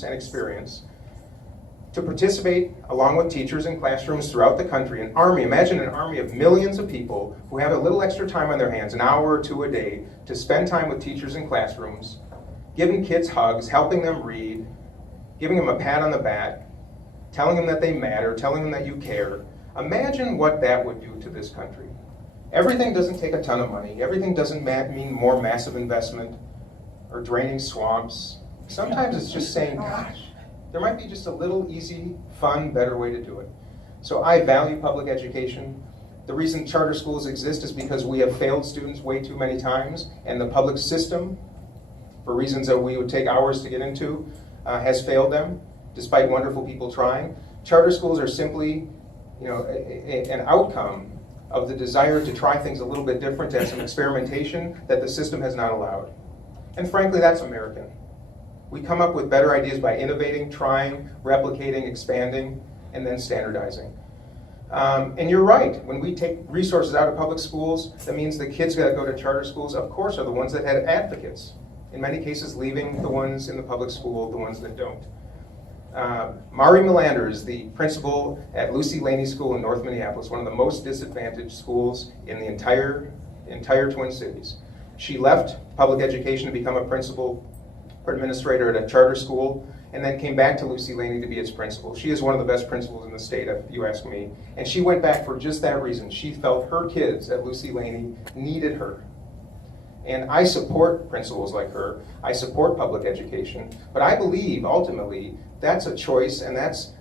and experience to participate along with teachers in classrooms throughout the country. An army, imagine an army of millions of people who have a little extra time on their hands, an hour or two a day, to spend time with teachers in classrooms, giving kids hugs, helping them read, giving them a pat on the back, telling them that they matter, telling them that you care. Imagine what that would do to this country. Everything doesn't take a ton of money. Everything doesn't mean more massive investment or draining swamps. Sometimes it's just saying, gosh, there might be just a little easy, fun, better way to do it. So I value public education. The reason charter schools exist is because we have failed students way too many times, and the public system, for reasons that we would take hours to get into, has failed them, despite wonderful people trying. Charter schools are simply, an outcome of the desire to try things a little bit different, to have some experimentation that the system has not allowed. And frankly, that's American. We come up with better ideas by innovating, trying, replicating, expanding, and then standardizing. And you're right, when we take resources out of public schools, that means the kids that go to charter schools, of course, are the ones that had advocates. In many cases, leaving the ones in the public school, the ones that don't. Mari Melander is the principal at Lucy Laney School in North Minneapolis, one of the most disadvantaged schools in the entire Twin Cities. She left public education to become a principal or administrator at a charter school, and then came back to Lucy Laney to be its principal. She is one of the best principals in the state, if you ask me. And she went back for just that reason. She felt her kids at Lucy Laney needed her. And I support principals like her. I support public education. But I believe, ultimately, that's a choice, and that's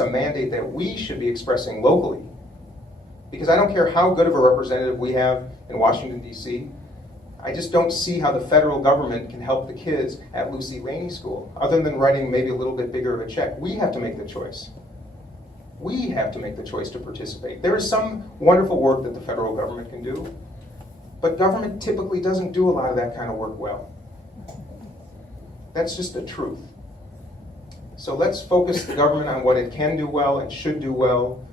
a mandate that we should be expressing locally. Because I don't care how good of a representative we have in Washington, D.C., I just don't see how the federal government can help the kids at Lucy Laney School, other than writing maybe a little bit bigger of a check. We have to make the choice. We have to make the choice to participate. There is some wonderful work that the federal government can do, but government typically doesn't do a lot of that kind of work well. That's just the truth. So let's focus the government on what it can do well and should do well.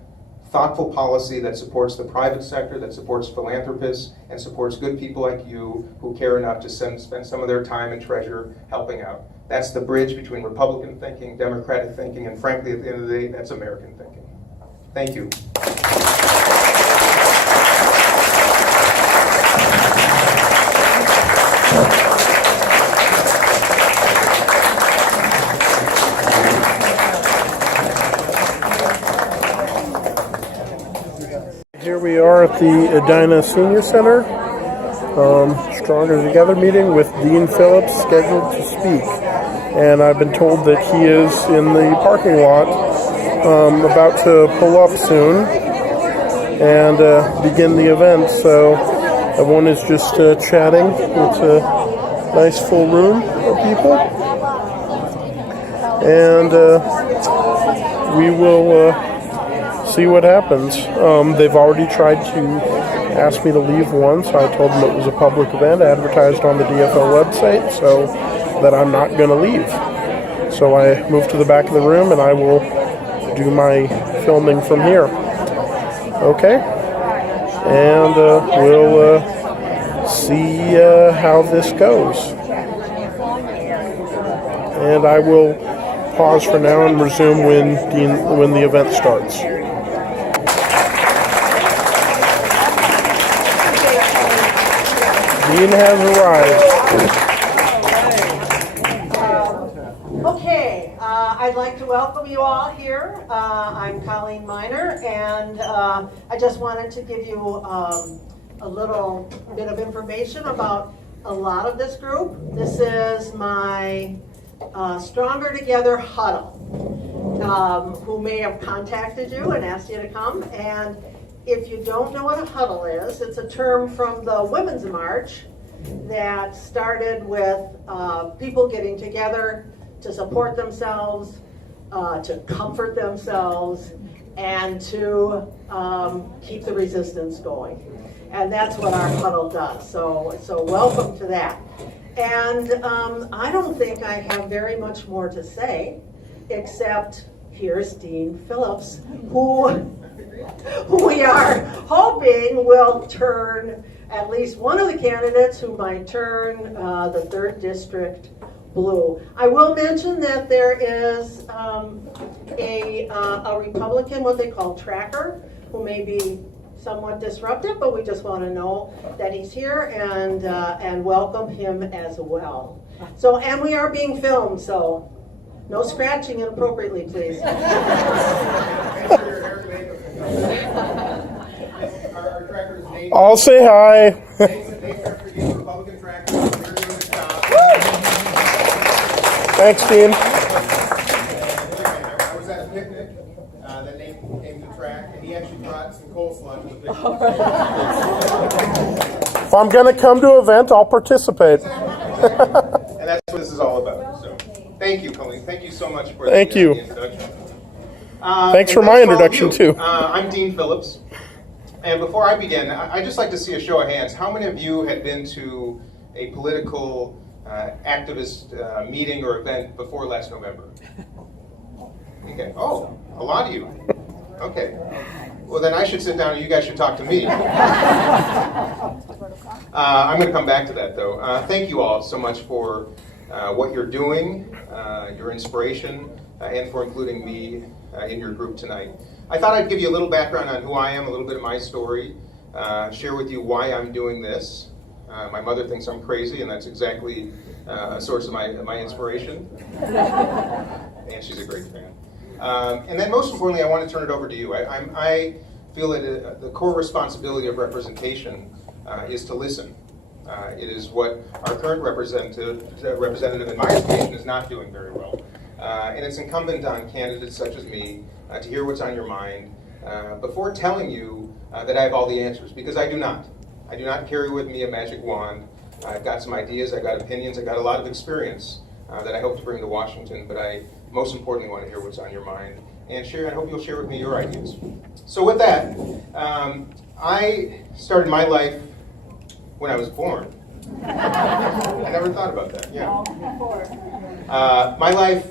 Thoughtful policy that supports the private sector, that supports philanthropists, and supports good people like you who care enough to spend some of their time and treasure helping out. That's the bridge between Republican thinking, Democratic thinking, and frankly, at the end of the day, that's American thinking. Thank you. Here we are at the Allina Senior Center, Stronger Together meeting with Dean Phillips scheduled to speak. And I've been told that he is in the parking lot about to pull up soon and begin the event. So everyone is just chatting. It's a nice full room of people. And we will see what happens. They've already tried to ask me to leave once. I told them it was a public event advertised on the DFL website, so that I'm not going to leave. So I moved to the back of the room and I will do my filming from here. Okay? And we'll see how this goes. And I will pause for now and resume when the event starts. Dean has arrived. Okay, I'd like to welcome you all here. I'm Colleen Miner, and I just wanted to give you a little bit of information about a lot of this group. This is my Stronger Together huddle, who may have contacted you and asked you to come. And if you don't know what a huddle is, it's a term from the Women's March that started with people getting together to support themselves, to comfort themselves, and to keep the resistance going. And that's what our huddle does. So welcome to that. And I don't think I have very much more to say, except here's Dean Phillips, who we are hoping will turn at least one of the candidates who might turn the 3rd District blue. I will mention that there is a Republican, what they call tracker, who may be somewhat disruptive, but we just want to know that he's here and welcome him as well. So, and we are being filmed, so no scratching inappropriately, please. I'll say hi. Thanks, Dean. I was at a picnic that Nate came to track, and he actually brought some coleslaw to the picnic. If I'm going to come to an event, I'll participate. And that's what this is all about. So, thank you, Colleen. Thank you so much for Thank you. the introduction. Thanks for my introduction, too. I'm Dean Phillips. And before I begin, I'd just like to see a show of hands. How many of you had been to a political activist meeting or event before last November? Okay. Oh, a lot of you. Okay. Well, then I should sit down and you guys should talk to me. I'm going to come back to that, though. Thank you all so much for what you're doing, your inspiration, and for including me in your group tonight. I thought I'd give you a little background on who I am, a little bit of my story, share with you why I'm doing this. My mother thinks I'm crazy, and that's exactly a source of my inspiration. And she's a great fan. And then most importantly, I want to turn it over to you. I feel that the core responsibility of representation is to listen. It is what our current representative, in my opinion, is not doing very well. And it's incumbent on candidates such as me to hear what's on your mind before telling you that I have all the answers, because I do not. I do not carry with me a magic wand. I've got some ideas, I've got opinions, I've got a lot of experience that I hope to bring to Washington, but I most importantly want to hear what's on your mind and share. I hope you'll share with me your ideas. So with that, I started my life when I was born. I never thought about that. Yeah. My life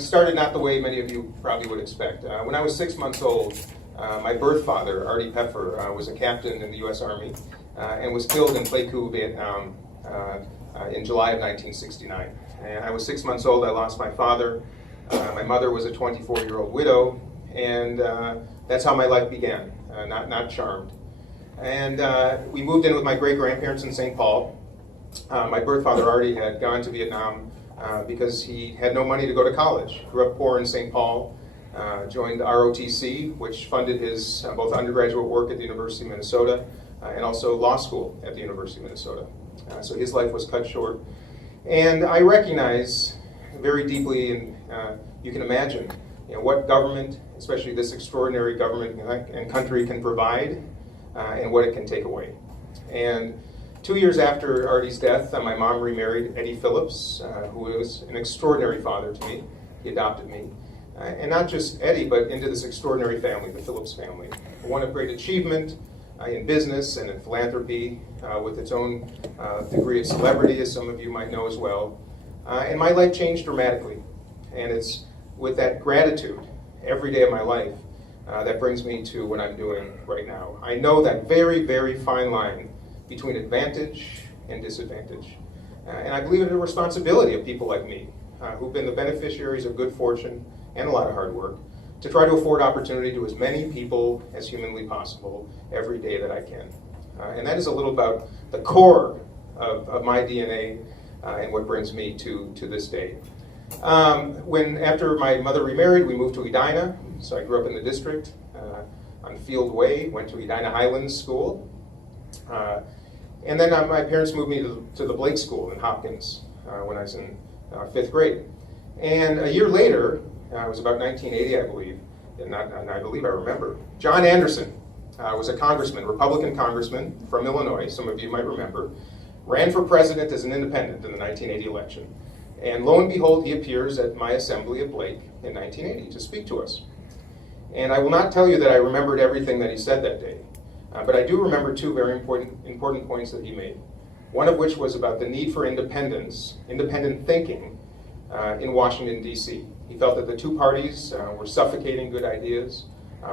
started not the way many of you probably would expect. When I was 6 months old, my birth father, Artie Peffer, was a captain in the U.S. Army and was killed in Pleiku, Vietnam in July of 1969. And I was 6 months old. I lost my father. My mother was a 24-year-old widow, and that's how my life began, not charmed. And we moved in with my great-grandparents in St. Paul. My birth father, Artie, had gone to Vietnam because he had no money to go to college. Grew up poor in St. Paul, joined the ROTC, which funded his both undergraduate work at the University of Minnesota and also law school at the University of Minnesota. So his life was cut short. And I recognize very deeply, and you can imagine, what government, especially this extraordinary government and country, can provide and what it can take away. And 2 years after Artie's death, my mom remarried Eddie Phillips, who was an extraordinary father to me. He adopted me. And not just Eddie, but into this extraordinary family, the Phillips family. One of great achievement in business and in philanthropy, with its own degree of celebrity, as some of you might know as well. And my life changed dramatically. And it's with that gratitude every day of my life that brings me to what I'm doing right now. I know that very, very fine line between advantage and disadvantage. And I believe it's a responsibility of people like me, who've been the beneficiaries of good fortune and a lot of hard work, to try to afford opportunity to as many people as humanly possible every day that I can. And that is a little about the core of my DNA and what brings me to this day. After my mother remarried, we moved to Edina. So I grew up in the district on Field Way, went to Edina Highlands School. And then my parents moved me to the Blake School in Hopkins when I was in 5th grade. And a year later, it was about 1980, I believe, and I believe I remember, John Anderson was a congressman, Republican congressman from Illinois, some of you might remember, ran for president as an independent in the 1980 election. And lo and behold, he appears at my assembly at Blake in 1980 to speak to us. And I will not tell you that I remembered everything that he said that day, but I do remember two very important points that he made. One of which was about the need for independent thinking in Washington, D.C. He felt that the two parties were suffocating good ideas,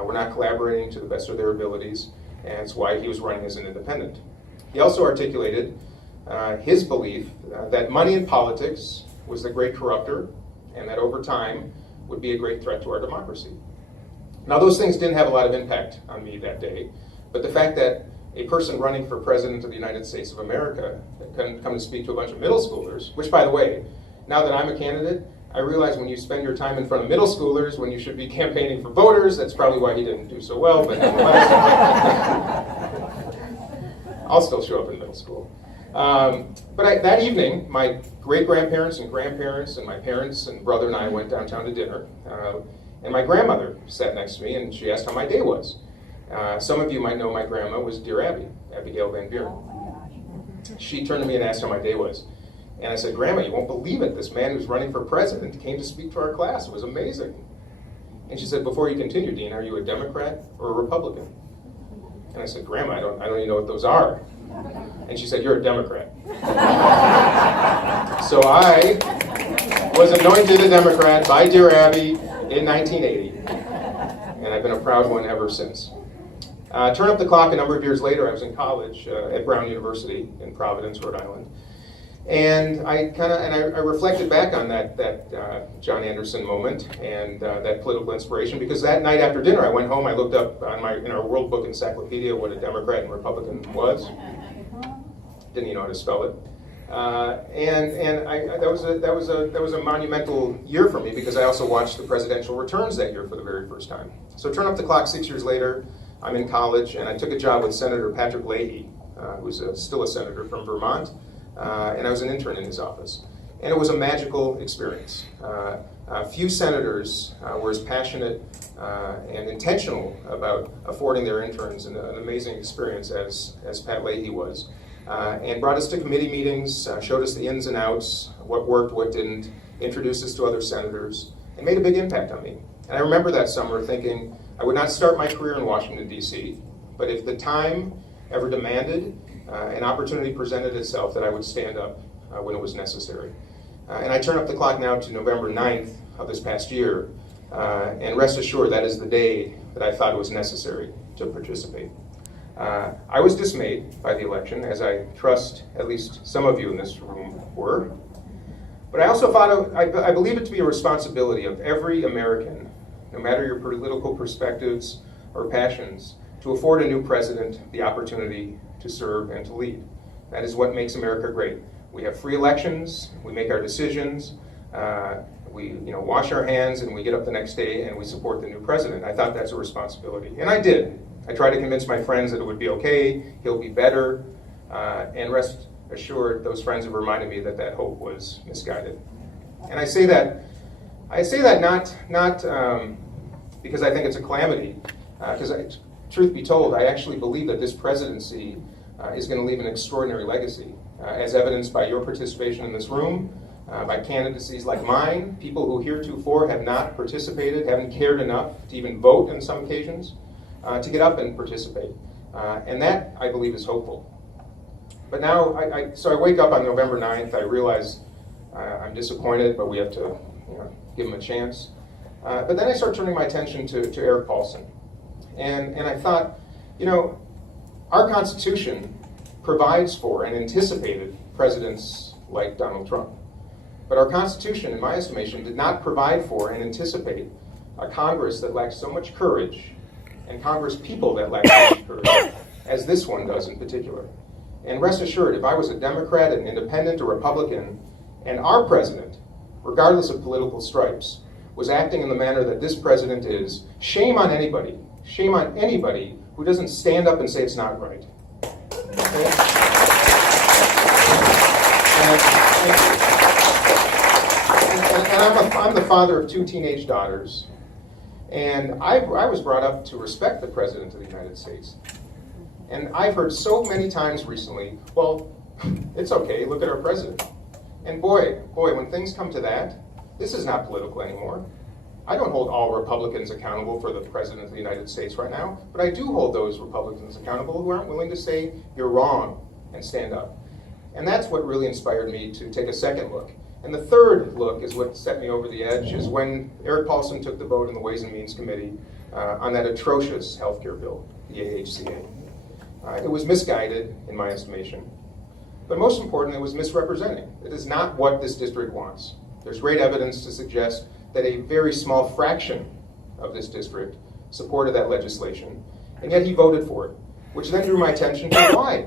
were not collaborating to the best of their abilities, and that's why he was running as an independent. He also articulated his belief that money in politics was the great corrupter, and that over time would be a great threat to our democracy. Now, those things didn't have a lot of impact on me that day, but the fact that a person running for president of the United States of America can come to speak to a bunch of middle schoolers, which, by the way, now that I'm a candidate, I realize when you spend your time in front of middle schoolers when you should be campaigning for voters, that's probably why he didn't do so well, but nevertheless, I'll still show up in middle school. That evening, my great-grandparents and grandparents and my parents and brother and I went downtown to dinner, and my grandmother sat next to me and she asked how my day was. Some of you might know my grandma was Dear Abby, Abigail Van Buren. She turned to me and asked how my day was. And I said, Grandma, you won't believe it. This man who's running for president came to speak to our class. It was amazing. And she said, before you continue, Dean, are you a Democrat or a Republican? And I said, Grandma, I don't even know what those are. And she said, you're a Democrat. So I was anointed a Democrat by Dear Abby in 1980. And I've been a proud one ever since. Turn up the clock a number of years later, I was in college at Brown University in Providence, Rhode Island. And I reflected back on that John Anderson moment and that political inspiration, because that night after dinner I went home, I looked up in our World Book Encyclopedia what a Democrat and Republican was. Didn't even know how to spell it. That was a monumental year for me, because I also watched the presidential returns that year for the very first time. So turn up the clock 6 years later, I'm in college, and I took a job with Senator Patrick Leahy, who's still a senator from Vermont. And I was an intern in his office. And it was a magical experience. Few senators were as passionate and intentional about affording their interns an amazing experience as Pat Leahy was. And brought us to committee meetings, showed us the ins and outs, what worked, what didn't, introduced us to other senators, and made a big impact on me. And I remember that summer thinking I would not start my career in Washington, D.C., but if the time ever demanded, an opportunity presented itself, that I would stand up when it was necessary. And I turn up the clock now to November 9th of this past year, and rest assured that is the day that I thought it was necessary to participate. I was dismayed by the election, as I trust at least some of you in this room were, but I also thought, I believe it to be a responsibility of every American, no matter your political perspectives or passions, to afford a new president the opportunity to serve and to lead. That is what makes America great. We have free elections, we make our decisions, we wash our hands, and we get up the next day and we support the new president. I thought that's a responsibility, and I did. I tried to convince my friends that it would be okay, he'll be better, and rest assured, those friends have reminded me that that hope was misguided. And I say that not because I think it's a calamity, because truth be told, I actually believe that this presidency is going to leave an extraordinary legacy, as evidenced by your participation in this room, by candidacies like mine, people who heretofore have not participated, haven't cared enough to even vote on some occasions, to get up and participate. And that, I believe, is hopeful. But now, so I wake up on November 9th, I realize I'm disappointed, but we have to give him a chance. But then I start turning my attention to Eric Paulson. And I thought, our Constitution provides for and anticipated presidents like Donald Trump. But our Constitution, in my estimation, did not provide for and anticipate a Congress that lacks so much courage, and Congress people that lack so much courage, as this one does in particular. And rest assured, if I was a Democrat, an independent, or Republican, and our president, regardless of political stripes, was acting in the manner that this president is, shame on anybody who doesn't stand up and say it's not right. Okay? And I'm the father of 2 teenage daughters, and I was brought up to respect the President of the United States. And I've heard so many times recently, well, it's okay, look at our president. And boy, when things come to that, this is not political anymore. I don't hold all Republicans accountable for the President of the United States right now, but I do hold those Republicans accountable who aren't willing to say you're wrong and stand up. And that's what really inspired me to take a second look. And the third look is what set me over the edge, is when Eric Paulson took the vote in the Ways and Means Committee on that atrocious healthcare bill, the AHCA. It was misguided, in my estimation. But most important, it was misrepresenting. It is not what this district wants. There's great evidence to suggest that a very small fraction of this district supported that legislation, and yet he voted for it, which then drew my attention to why.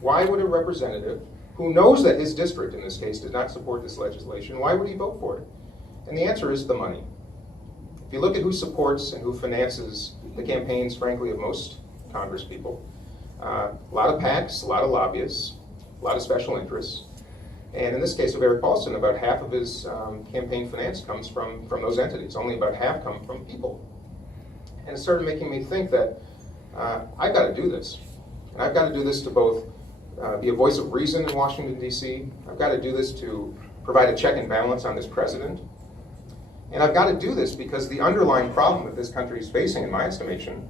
Why would a representative who knows that his district, in this case, did not support this legislation, why would he vote for it? And the answer is the money. If you look at who supports and who finances the campaigns, frankly, of most Congress people, a lot of PACs, a lot of lobbyists, a lot of special interests, and in this case of Eric Paulson, about half of his campaign finance comes from those entities. Only about half come from people. And it started making me think that I've got to do this. And I've got to do this to both be a voice of reason in Washington, D.C. I've got to do this to provide a check and balance on this president. And I've got to do this because the underlying problem that this country is facing, in my estimation,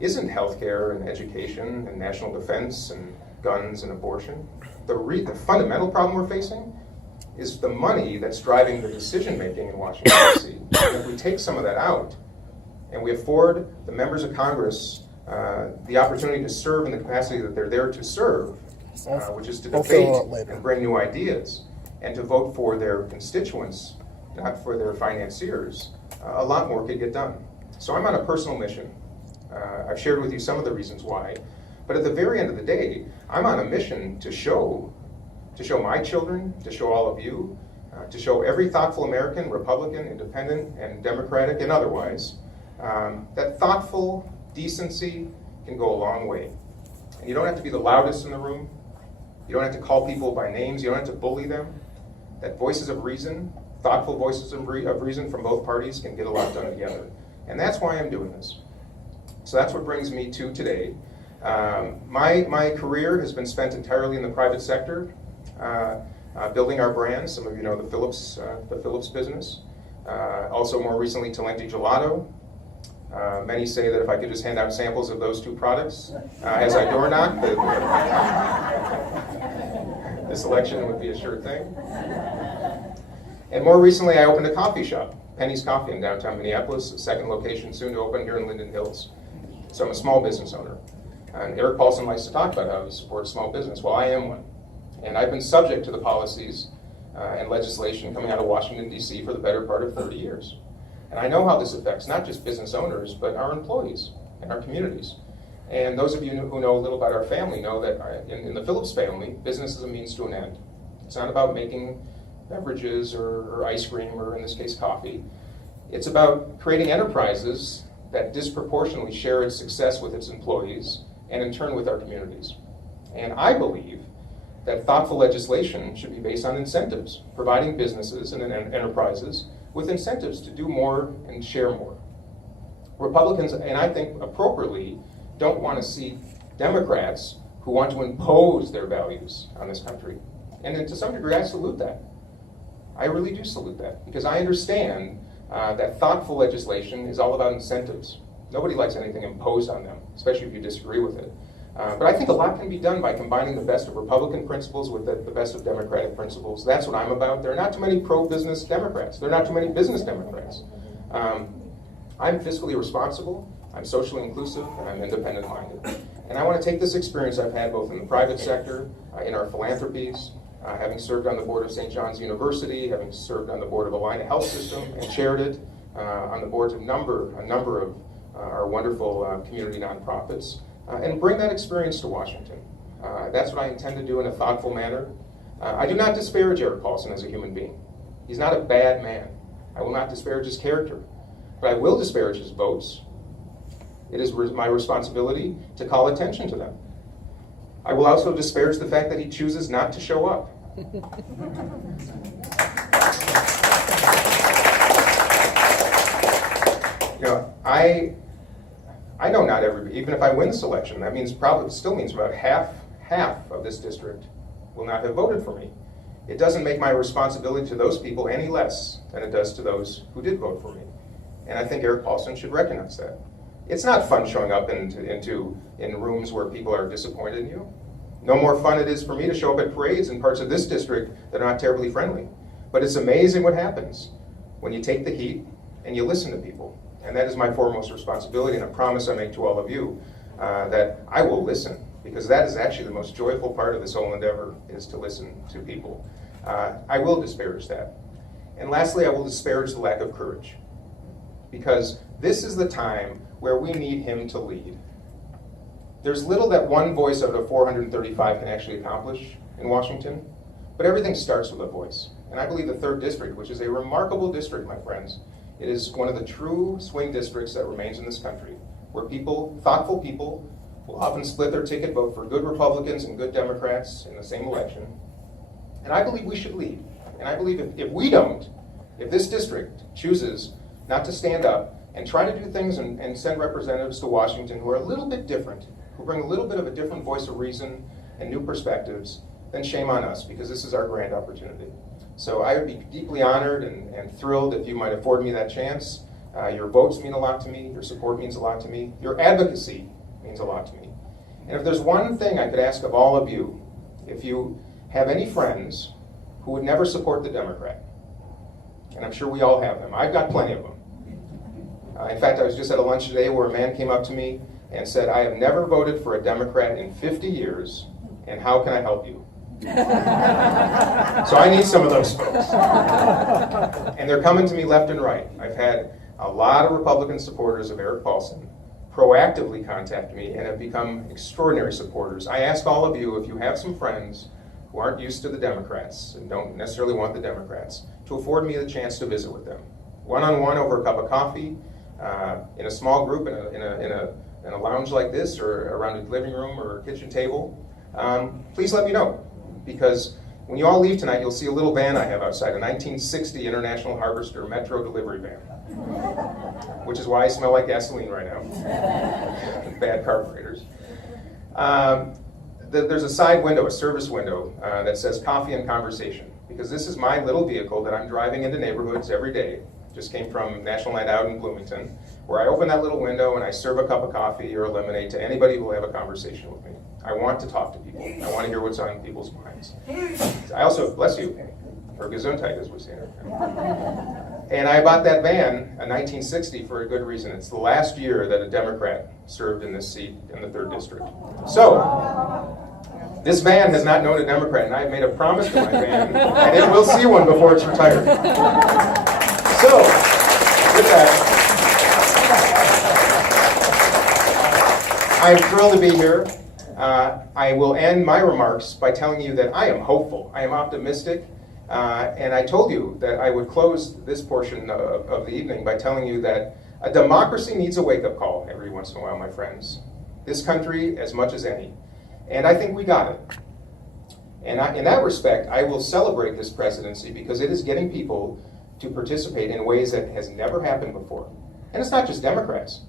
isn't healthcare and education and national defense and guns and abortion. The fundamental problem we're facing is the money that's driving the decision-making in Washington, D.C. And if we take some of that out and we afford the members of Congress the opportunity to serve in the capacity that they're there to serve, which is to debate and bring new ideas and to vote for their constituents, not for their financiers, a lot more could get done. So I'm on a personal mission. I've shared with you some of the reasons why, but at the very end of the day, I'm on a mission to show my children, to show all of you, to show every thoughtful American, Republican, Independent, and Democratic, and otherwise, that thoughtful decency can go a long way. And you don't have to be the loudest in the room. You don't have to call people by names. You don't have to bully them. That voices of reason, thoughtful voices of reason from both parties can get a lot done together. And that's why I'm doing this. So that's what brings me to today. My career has been spent entirely in the private sector, building our brand. Some of you know the Phillips business. Also more recently, Talenti Gelato. Many say that if I could just hand out samples of those two products as I door knock, this election would be a sure thing. And more recently, I opened a coffee shop, Penny's Coffee in downtown Minneapolis, a second location soon to open here in Linden Hills. So I'm a small business owner. And Eric Paulson likes to talk about how he supports small business. Well, I am one. And I've been subject to the policies and legislation coming out of Washington, D.C. for the better part of 30 years. And I know how this affects not just business owners, but our employees and our communities. And those of you who know a little about our family know that in the Phillips family, business is a means to an end. It's not about making beverages or ice cream, or in this case, coffee. It's about creating enterprises that disproportionately share its success with its employees and in turn with our communities. And I believe that thoughtful legislation should be based on incentives, providing businesses and enterprises with incentives to do more and share more. Republicans, and I think appropriately, don't want to see Democrats who want to impose their values on this country. And to some degree, I salute that. I really do salute that, because I understand that thoughtful legislation is all about incentives. Nobody likes anything imposed on them, especially if you disagree with it. But I think a lot can be done by combining the best of Republican principles with the best of Democratic principles. That's what I'm about. There are not too many pro-business Democrats. There are not too many business Democrats. I'm fiscally responsible, I'm socially inclusive, and I'm independent-minded. And I want to take this experience I've had both in the private sector, in our philanthropies, having served on the board of St. John's University, having served on the board of Allina Health System and chaired it, on the boards of a number of our wonderful community nonprofits, and bring that experience to Washington. That's what I intend to do in a thoughtful manner. I do not disparage Eric Paulson as a human being. He's not a bad man. I will not disparage his character, but I will disparage his votes. It is my responsibility to call attention to them. I will also disparage the fact that he chooses not to show up. You know, I know not everybody, even if I win this election, that means still means about half of this district will not have voted for me. It doesn't make my responsibility to those people any less than it does to those who did vote for me. And I think Eric Paulson should recognize that. It's not fun showing up in rooms where people are disappointed in you. No more fun it is for me to show up at parades in parts of this district that are not terribly friendly. But it's amazing what happens when you take the heat and you listen to people. And that is my foremost responsibility, and a promise I make to all of you, that I will listen, because that is actually the most joyful part of this whole endeavor, is to listen to people. I will disparage that. And lastly, I will disparage the lack of courage, because this is the time where we need him to lead. There's little that one voice out of 435 can actually accomplish in Washington, but everything starts with a voice. And I believe the 3rd District, which is a remarkable district, my friends, it is one of the true swing districts that remains in this country, where people, thoughtful people, will often split their ticket vote for good Republicans and good Democrats in the same election. And I believe we should lead. And I believe if we don't, if this district chooses not to stand up and try to do things and send representatives to Washington who are a little bit different, who bring a little bit of a different voice of reason and new perspectives, then shame on us, because this is our grand opportunity. So I would be deeply honored and thrilled if you might afford me that chance. Your votes mean a lot to me. Your support means a lot to me. Your advocacy means a lot to me. And if there's one thing I could ask of all of you, if you have any friends who would never support the Democrat, and I'm sure we all have them. I've got plenty of them. In fact, I was just at a lunch today where a man came up to me and said, I have never voted for a Democrat in 50 years, and how can I help you? So I need some of those folks. And they're coming to me left and right. I've had a lot of Republican supporters of Eric Paulson proactively contact me and have become extraordinary supporters. I ask all of you, if you have some friends who aren't used to the Democrats and don't necessarily want the Democrats, to afford me the chance to visit with them. One-on-one over a cup of coffee, in a small group, in a lounge like this, or around a living room or a kitchen table. Please let me know, because when you all leave tonight, you'll see a little van I have outside, a 1960 International Harvester Metro delivery van, which is why I smell like gasoline right now. Bad carburetors. There's a side window, a service window, that says coffee and conversation, because this is my little vehicle that I'm driving into neighborhoods every day. Just came from National Night Out in Bloomington, where I open that little window and I serve a cup of coffee or a lemonade to anybody who will have a conversation with me. I want to talk to people. I want to hear what's on people's minds. I also, bless you, or Gesundheit, as we say. And I bought that van, a 1960, for a good reason. It's the last year that a Democrat served in this seat in the 3rd District. So, this van has not known a Democrat, and I've made a promise to my van, and it will see one before it's retired. So, with that, I'm thrilled to be here. I will end my remarks by telling you that I am hopeful, I am optimistic, and I told you that I would close this portion of the evening by telling you that a democracy needs a wake-up call every once in a while, my friends. This country as much as any. And I think we got it. And in that respect, I will celebrate this presidency because it is getting people to participate in ways that has never happened before. And it's not just Democrats.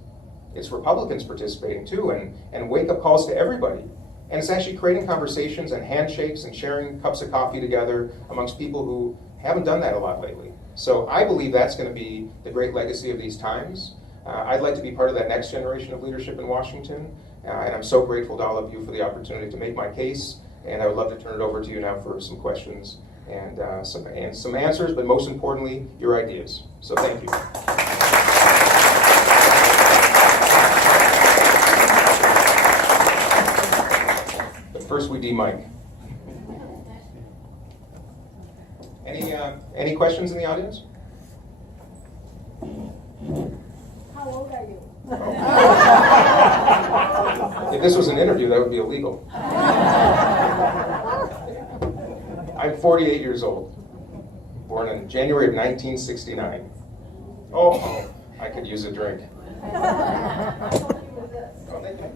It's Republicans participating too, and wake-up calls to everybody. And it's actually creating conversations and handshakes and sharing cups of coffee together amongst people who haven't done that a lot lately. So I believe that's going to be the great legacy of these times. I'd like to be part of that next generation of leadership in Washington, and I'm so grateful to all of you for the opportunity to make my case. And I would love to turn it over to you now for some questions and some answers, but most importantly, your ideas. So thank you. But first we de-mic. Any questions in the audience? How old are you? If this was an interview, that would be illegal. I'm 48 years old, born in January of 1969. Oh, I could use a drink. Oh, thank you.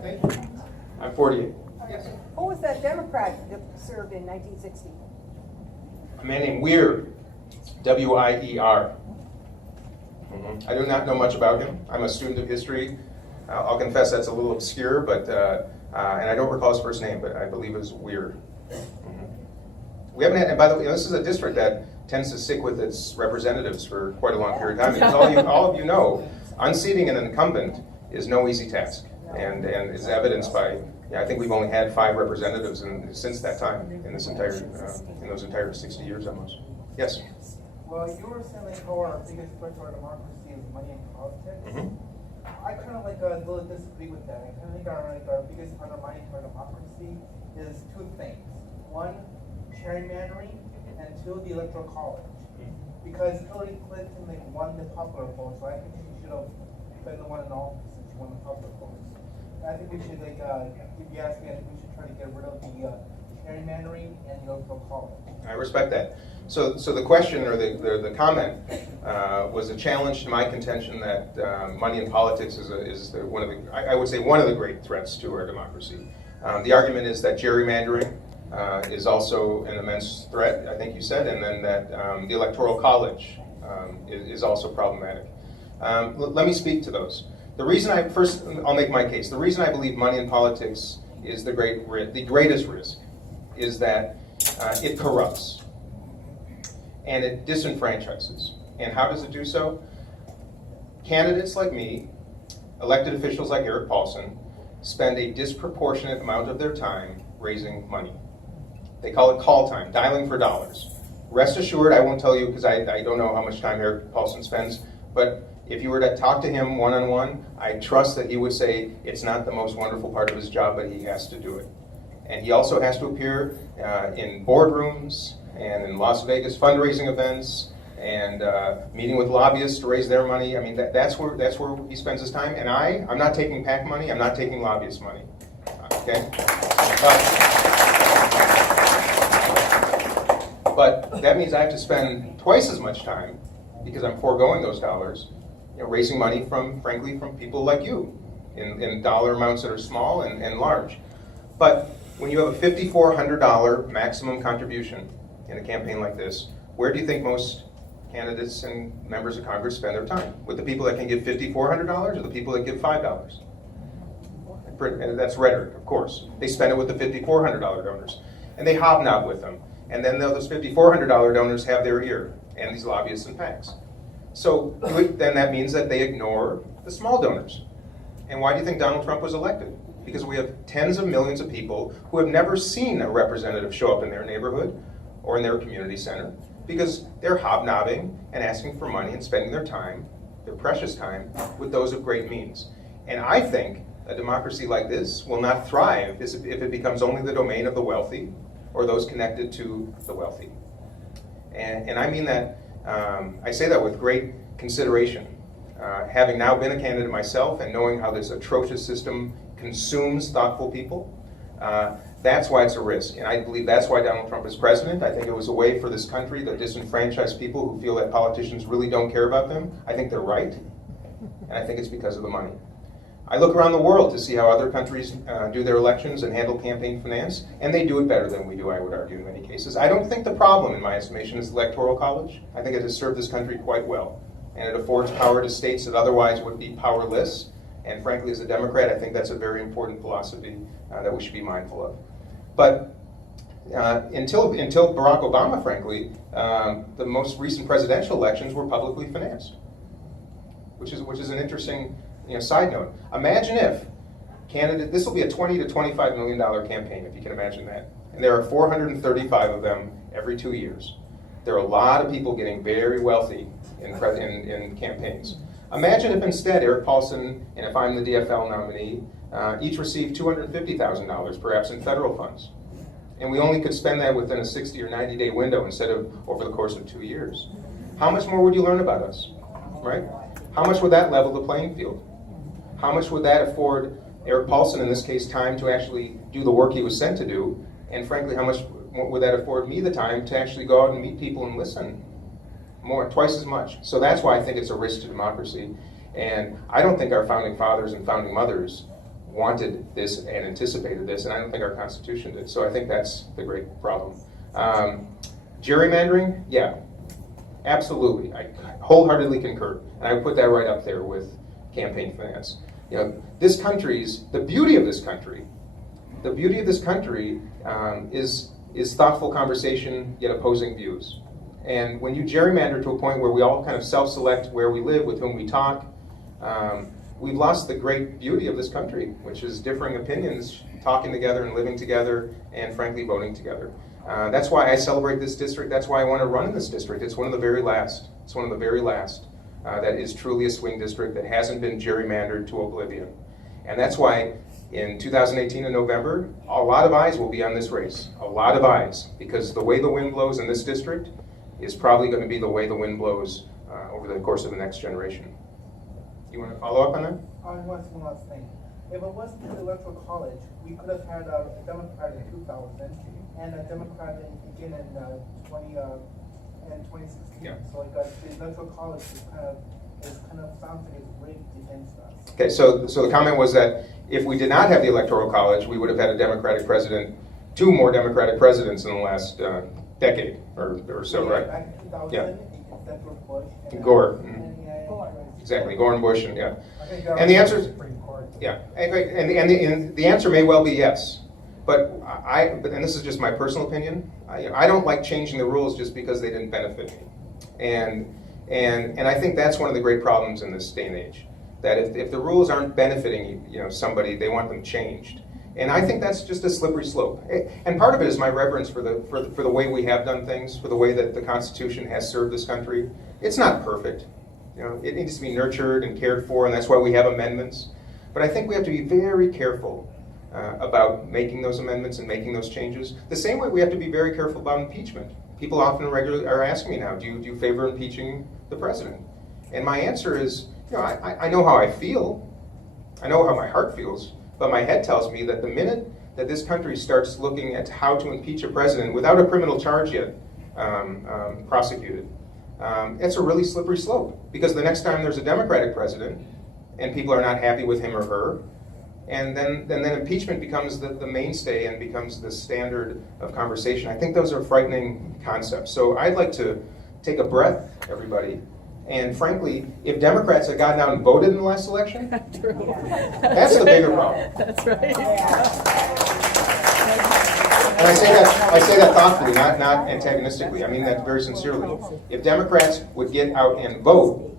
Thank you. I'm 48. Yes. Who was that Democrat that served in 1960? A man named Weir, W-I-E-R. I do not know much about him. I'm a student of history. I'll confess that's a little obscure, but and I don't recall his first name, but I believe it was Weir. We haven't had, and by the way, this is a district that tends to stick with its representatives for quite a long period of time. Because all of you know, unseating an incumbent is no easy task, and is evidenced by, I think we've only had 5 representatives since that time in this entire in those entire 60 years almost. Yes. Well, you were saying like how our biggest threat to our democracy is money and politics. I kind of little disagree with that. I kind of think our biggest undermining to our democracy is 2 things. 1, gerrymandering, and 2, the electoral college. because Hillary Clinton won the popular vote, so I think she should have been the one in office since she won the popular votes. I think we should if you ask me, I think we should try to get rid of the gerrymandering and the electoral college. I respect that. So the question or the comment was a challenge to my contention that money in politics is one of the I would say one of the great threats to our democracy. The argument is that gerrymandering is also an immense threat, I think you said, and then that the electoral college is also problematic. Let me speak to those. The reason I'll make my case. The reason I believe money in politics is the greatest risk is that it corrupts and it disenfranchises. And how does it do so? Candidates like me, elected officials like Eric Paulson, spend a disproportionate amount of their time raising money. They call it call time, dialing for dollars. Rest assured, I won't tell you because I don't know how much time Eric Paulson spends, but if you were to talk to him one-on-one, I trust that he would say it's not the most wonderful part of his job, but he has to do it. And he also has to appear in boardrooms and in Las Vegas fundraising events and meeting with lobbyists to raise their money. I mean, that's where he spends his time. And I'm not taking PAC money. I'm not taking lobbyist money. Okay? But that means I have to spend twice as much time because I'm foregoing those dollars, raising money from people like you in dollar amounts that are small and large. But when you have a $5,400 maximum contribution in a campaign like this, where do you think most candidates and members of Congress spend their time? With the people that can give $5,400 or the people that give $5? And that's rhetoric, of course. They spend it with the $5,400 donors. And they hobnob with them. And then those $5,400 donors have their ear, and these lobbyists and PACs. So then that means that they ignore the small donors. And why do you think Donald Trump was elected? Because we have tens of millions of people who have never seen a representative show up in their neighborhood or in their community center because they're hobnobbing and asking for money and spending their time, their precious time, with those of great means. And I think a democracy like this will not thrive if it becomes only the domain of the wealthy or those connected to the wealthy. And I mean that, I say that with great consideration. Having now been a candidate myself and knowing how this atrocious system consumes thoughtful people, that's why it's a risk. And I believe that's why Donald Trump is president. I think it was a way for this country to disenfranchise people who feel that politicians really don't care about them. I think they're right. And I think it's because of the money. I look around the world to see how other countries do their elections and handle campaign finance, and they do it better than we do, I would argue, in many cases. I don't think the problem, in my estimation, is the Electoral College. I think it has served this country quite well, and it affords power to states that otherwise would be powerless. And frankly, as a Democrat, I think that's a very important philosophy that we should be mindful of. But until Barack Obama, frankly, the most recent presidential elections were publicly financed, which is an interesting side note. Imagine if this will be a $20 to $25 million campaign, if you can imagine that. And there are 435 of them every 2 years. There are a lot of people getting very wealthy in campaigns. Imagine if instead Eric Paulson and if I'm the DFL nominee, each received $250,000 perhaps in federal funds. And we only could spend that within a 60 or 90-day window instead of over the course of 2 years. How much more would you learn about us, right? How much would that level the playing field? How much would that afford Eric Paulson, in this case, time to actually do the work he was sent to do? And frankly, how much would that afford me the time to actually go out and meet people and listen? Twice as much. So that's why I think it's a risk to democracy. And I don't think our founding fathers and founding mothers wanted this and anticipated this, and I don't think our Constitution did. So I think that's the great problem. Gerrymandering, yeah, absolutely. I wholeheartedly concur. And I would put that right up there with campaign finance. The beauty of this country is thoughtful conversation, yet opposing views. And when you gerrymander to a point where we all kind of self-select where we live, with whom we talk, we've lost the great beauty of this country, which is differing opinions, talking together and living together, and frankly, voting together. That's why I celebrate this district. That's why I want to run in this district. It's one of the very last. That is truly a swing district that hasn't been gerrymandered to oblivion. And that's why in 2018 in November, a lot of eyes will be on this race. A lot of eyes. Because the way the wind blows in this district, is probably going to be the way the wind blows over the course of the next generation. You want to follow up on that? I want to say one last thing. If it wasn't for the electoral college, we could have had a Democrat in 2000 and a Democrat again in 2016. Yeah. So like the electoral college is kind of sounds like it's rigged against us. Okay, so the comment was that if we did not have the electoral college, we would have had a Democratic president, 2 more Democratic presidents in the last decade or so, right? Back in 2000, Yeah. except for Bush. Gore. Gore. Exactly, Gore and Bush, and yeah. I think And the answer is, Supreme Court. yeah, and the answer may well be yes. But and this is just my personal opinion, I don't like changing the rules just because they didn't benefit me. And I think that's one of the great problems in this day and age, that if the rules aren't benefiting somebody, they want them changed. And I think that's just a slippery slope. And part of it is my reverence for the way we have done things, for the way that the Constitution has served this country. It's not perfect. It needs to be nurtured and cared for, and that's why we have amendments. But I think we have to be very careful about making those amendments and making those changes. The same way we have to be very careful about impeachment. People often regularly are asking me now, do you favor impeaching the president? And my answer is, I know how I feel. I know how my heart feels. But my head tells me that the minute that this country starts looking at how to impeach a president without a criminal charge yet prosecuted, it's a really slippery slope. Because the next time there's a Democratic president and people are not happy with him or her, and then impeachment becomes the mainstay and becomes the standard of conversation. I think those are frightening concepts. So I'd like to take a breath, everybody. And frankly, if Democrats had gotten out and voted in the last election, that's the bigger problem. That's right. And I say that thoughtfully, not antagonistically. I mean that very sincerely. If Democrats would get out and vote,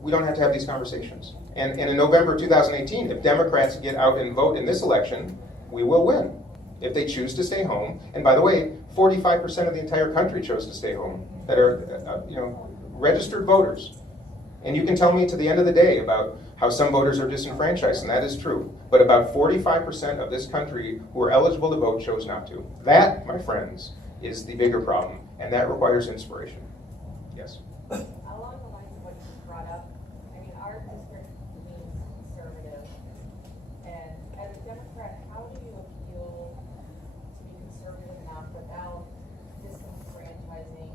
we don't have to have these conversations. And in November 2018, if Democrats get out and vote in this election, we will win. If they choose to stay home, and by the way, 45% of the entire country chose to stay home, that are registered voters. And you can tell me to the end of the day about how some voters are disenfranchised, and that is true. But about 45% of this country who are eligible to vote chose not to. That, my friends, is the bigger problem, and that requires inspiration. Yes? Along the lines of what you brought up, I mean, our district leans conservative, and as a Democrat, how do you appeal to be conservative enough without disenfranchising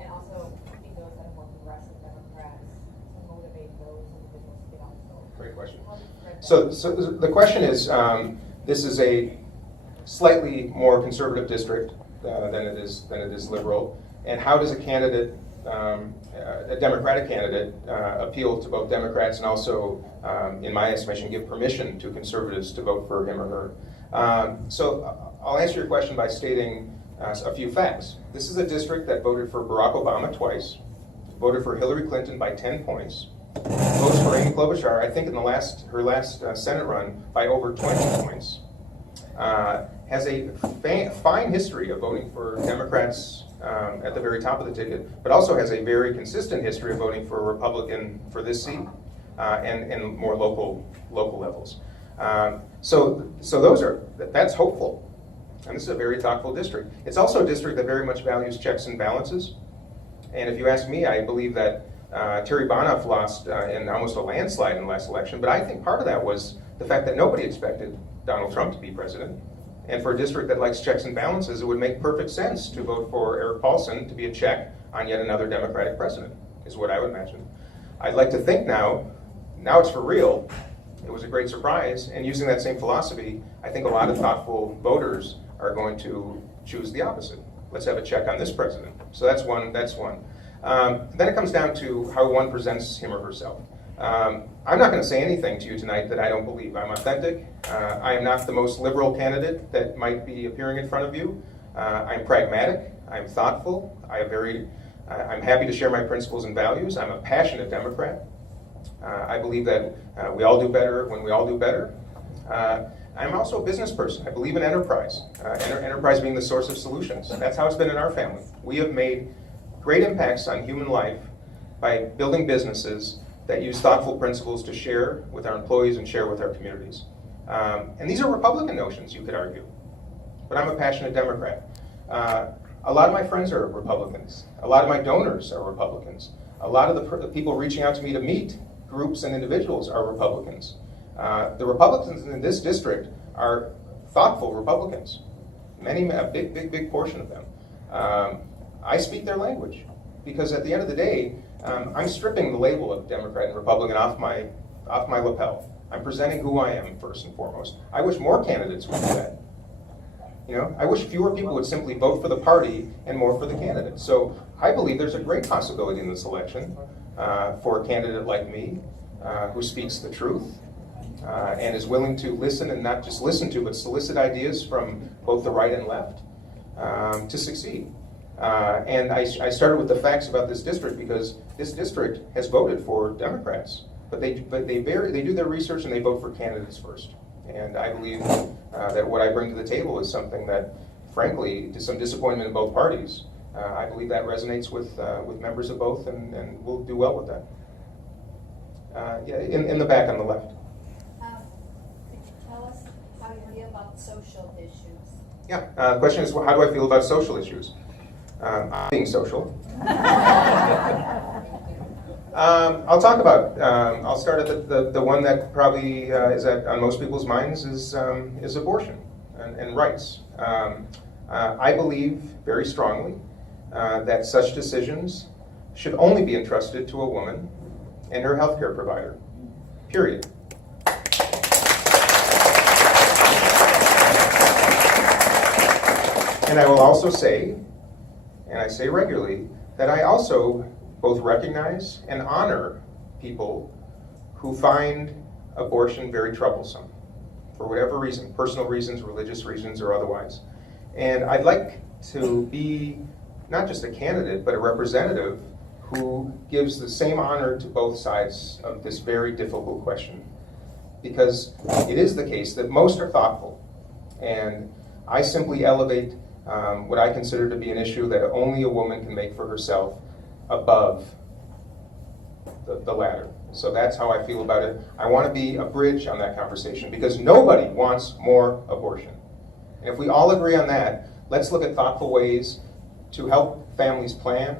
and also keeping those that are more progressive Democrats to motivate those individuals to get on the vote? Great question. How do you thread that? So the question is, this is a slightly more conservative district than it is liberal, and how does a candidate, a Democratic candidate, appeal to both Democrats and also, in my estimation, give permission to conservatives to vote for him or her? So I'll answer your question by stating a few facts. This is a district that voted for Barack Obama twice, voted for Hillary Clinton by 10 points, votes for Amy Klobuchar, I think in her last Senate run, by over 20 points, has a fine history of voting for Democrats at the very top of the ticket, but also has a very consistent history of voting for a Republican for this seat and more local levels. So that's hopeful. And this is a very thoughtful district. It's also a district that very much values checks and balances. And if you ask me, I believe that Terry Bonoff lost in almost a landslide in the last election. But I think part of that was the fact that nobody expected Donald Trump to be president. And for a district that likes checks and balances, it would make perfect sense to vote for Eric Paulson to be a check on yet another Democratic president, is what I would imagine. I'd like to think now it's for real. It was a great surprise. And using that same philosophy, I think a lot of thoughtful voters are going to choose the opposite. Let's have a check on this president. So that's one. Then it comes down to how one presents him or herself. I'm not going to say anything to you tonight that I don't believe. I'm authentic. I am not the most liberal candidate that might be appearing in front of you. I'm pragmatic. I'm thoughtful. I'm happy to share my principles and values. I'm a passionate Democrat. I believe that we all do better when we all do better. I'm also a business person. I believe in enterprise. Enterprise being the source of solutions. That's how it's been in our family. We have made great impacts on human life by building businesses that use thoughtful principles to share with our employees and share with our communities. And these are Republican notions, you could argue. But I'm a passionate Democrat. A lot of my friends are Republicans. A lot of my donors are Republicans. A lot of the people reaching out to me to meet groups and individuals are Republicans. The Republicans in this district are thoughtful Republicans. A big portion of them. I speak their language because at the end of the day, I'm stripping the label of Democrat and Republican off my lapel. I'm presenting who I am first and foremost. I wish more candidates would do that. You know, I wish fewer people would simply vote for the party and more for the candidate. So I believe there's a great possibility in this election for a candidate like me who speaks the truth and is willing to listen and not just listen to, but solicit ideas from both the right and left to succeed. And I started with the facts about this district because this district has voted for Democrats, but they do their research and they vote for candidates first. And I believe that what I bring to the table is something that, frankly, to some disappointment in both parties, I believe that resonates with members of both, and we'll do well with that. Yeah, in the back on the left. Could you tell us how you feel about social issues? Yeah, the question is, how do I feel about social issues? I'm being social. I'll talk about. I'll start at the one that probably is on most people's minds is abortion and rights. I believe very strongly that such decisions should only be entrusted to a woman and her healthcare provider. Period. And I will also say, and I say regularly, that I also both recognize and honor people who find abortion very troublesome for whatever reason, personal reasons, religious reasons, or otherwise. And I'd like to be not just a candidate, but a representative who gives the same honor to both sides of this very difficult question. Because it is the case that most are thoughtful, and I simply elevate what I consider to be an issue that only a woman can make for herself above the ladder. So that's how I feel about it. I want to be a bridge on that conversation because nobody wants more abortion. And if we all agree on that, let's look at thoughtful ways to help families plan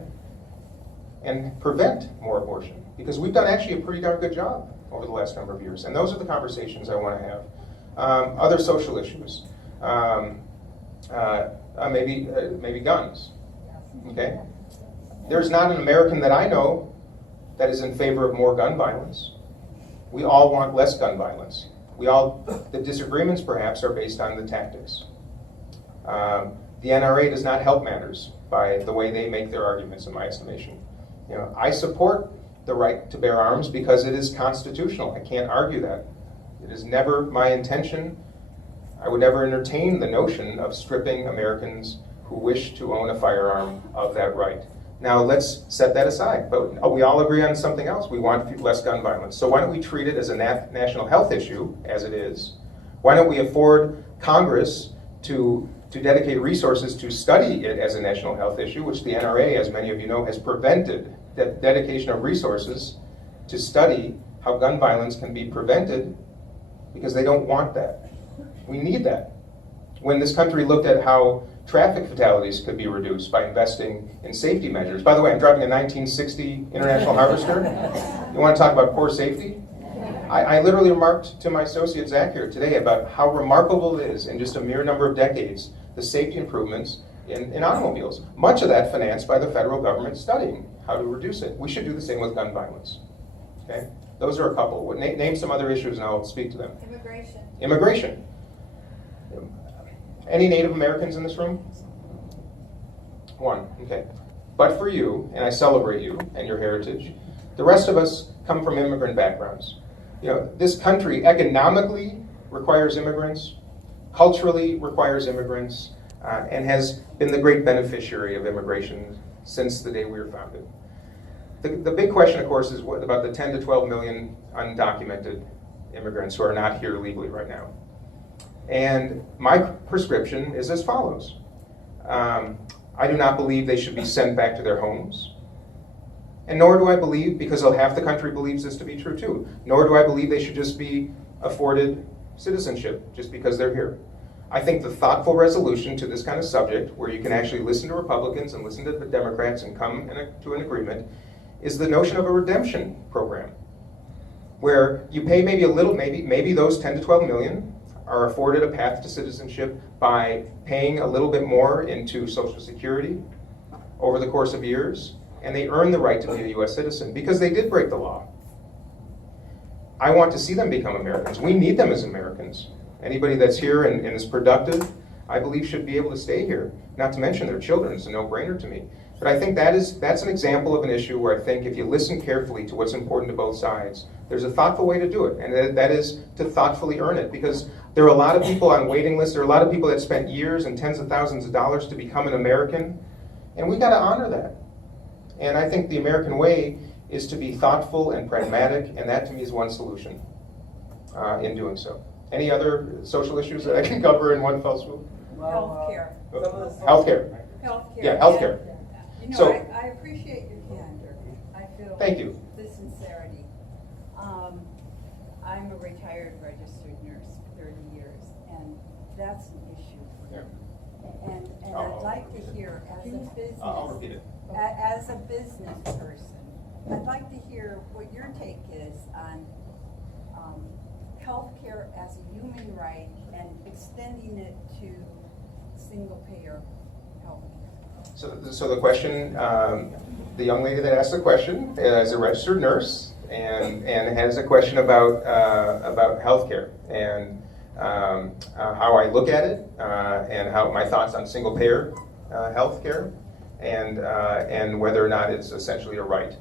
and prevent more abortion, because we've done actually a pretty darn good job over the last number of years. And those are the conversations I want to have. Other social issues. Maybe guns. Okay? There's not an American that I know that is in favor of more gun violence. We all want less gun violence. The disagreements perhaps are based on the tactics. The NRA does not help matters by the way they make their arguments, in my estimation. You know, I support the right to bear arms because it is constitutional. I can't argue that. It is never my intention. I would never entertain the notion of stripping Americans who wish to own a firearm of that right. Now let's set that aside, but we all agree on something else. We want less gun violence. So why don't we treat it as a national health issue, as it is? Why don't we afford Congress to dedicate resources to study it as a national health issue, which the NRA, as many of you know, has prevented the dedication of resources to study how gun violence can be prevented because they don't want that. We need that. When this country looked at how traffic fatalities could be reduced by investing in safety measures. By the way, I'm driving a 1960 International Harvester. You want to talk about poor safety? I literally remarked to my associate Zach here today about how remarkable it is in just a mere number of decades, the safety improvements in automobiles. Much of that financed by the federal government studying how to reduce it. We should do the same with gun violence. Okay? Those are a couple. Name some other issues and I'll speak to them. Immigration. Any Native Americans in this room? One, okay. But for you, and I celebrate you and your heritage, the rest of us come from immigrant backgrounds. You know, this country economically requires immigrants, culturally requires immigrants, and has been the great beneficiary of immigration since the day we were founded. The big question, of course, is what about the 10 to 12 million undocumented immigrants who are not here legally right now. And my prescription is as follows. I do not believe they should be sent back to their homes. And nor do I believe, because half the country believes this to be true too, nor do I believe they should just be afforded citizenship just because they're here. I think the thoughtful resolution to this kind of subject, where you can actually listen to Republicans and listen to the Democrats and come to an agreement, is the notion of a redemption program, where you pay maybe a little, maybe those 10 to 12 million are afforded a path to citizenship by paying a little bit more into Social Security over the course of years, and they earn the right to be a U.S. citizen because they did break the law. I want to see them become Americans. We need them as Americans. Anybody that's here and is productive, I believe, should be able to stay here. Not to mention their children. It's a no-brainer to me. But I think that's an example of an issue where I think if you listen carefully to what's important to both sides, there's a thoughtful way to do it, and that is to thoughtfully earn it. Because there are a lot of people on waiting lists. There are a lot of people that spent years and tens of thousands of dollars to become an American, and we got to honor that. And I think the American way is to be thoughtful and pragmatic, and that to me is one solution in doing so. Any other social issues that I can cover in one fell swoop? Healthcare. Healthcare. Healthcare. Yeah, healthcare. You know, So- I appreciate your candor. I feel Thank you. the sincerity. I'm a retired registered nurse, 30 years, and that's an issue for me. And I'd like to hear, as a business, I'll repeat it. as a business person, I'd like to hear what your take is on healthcare as a human right and extending it to single-payer healthcare. So the question, the young lady that asked the question is a registered nurse and has a question about healthcare and how I look at it and how my thoughts on single payer healthcare and whether or not it's essentially a right.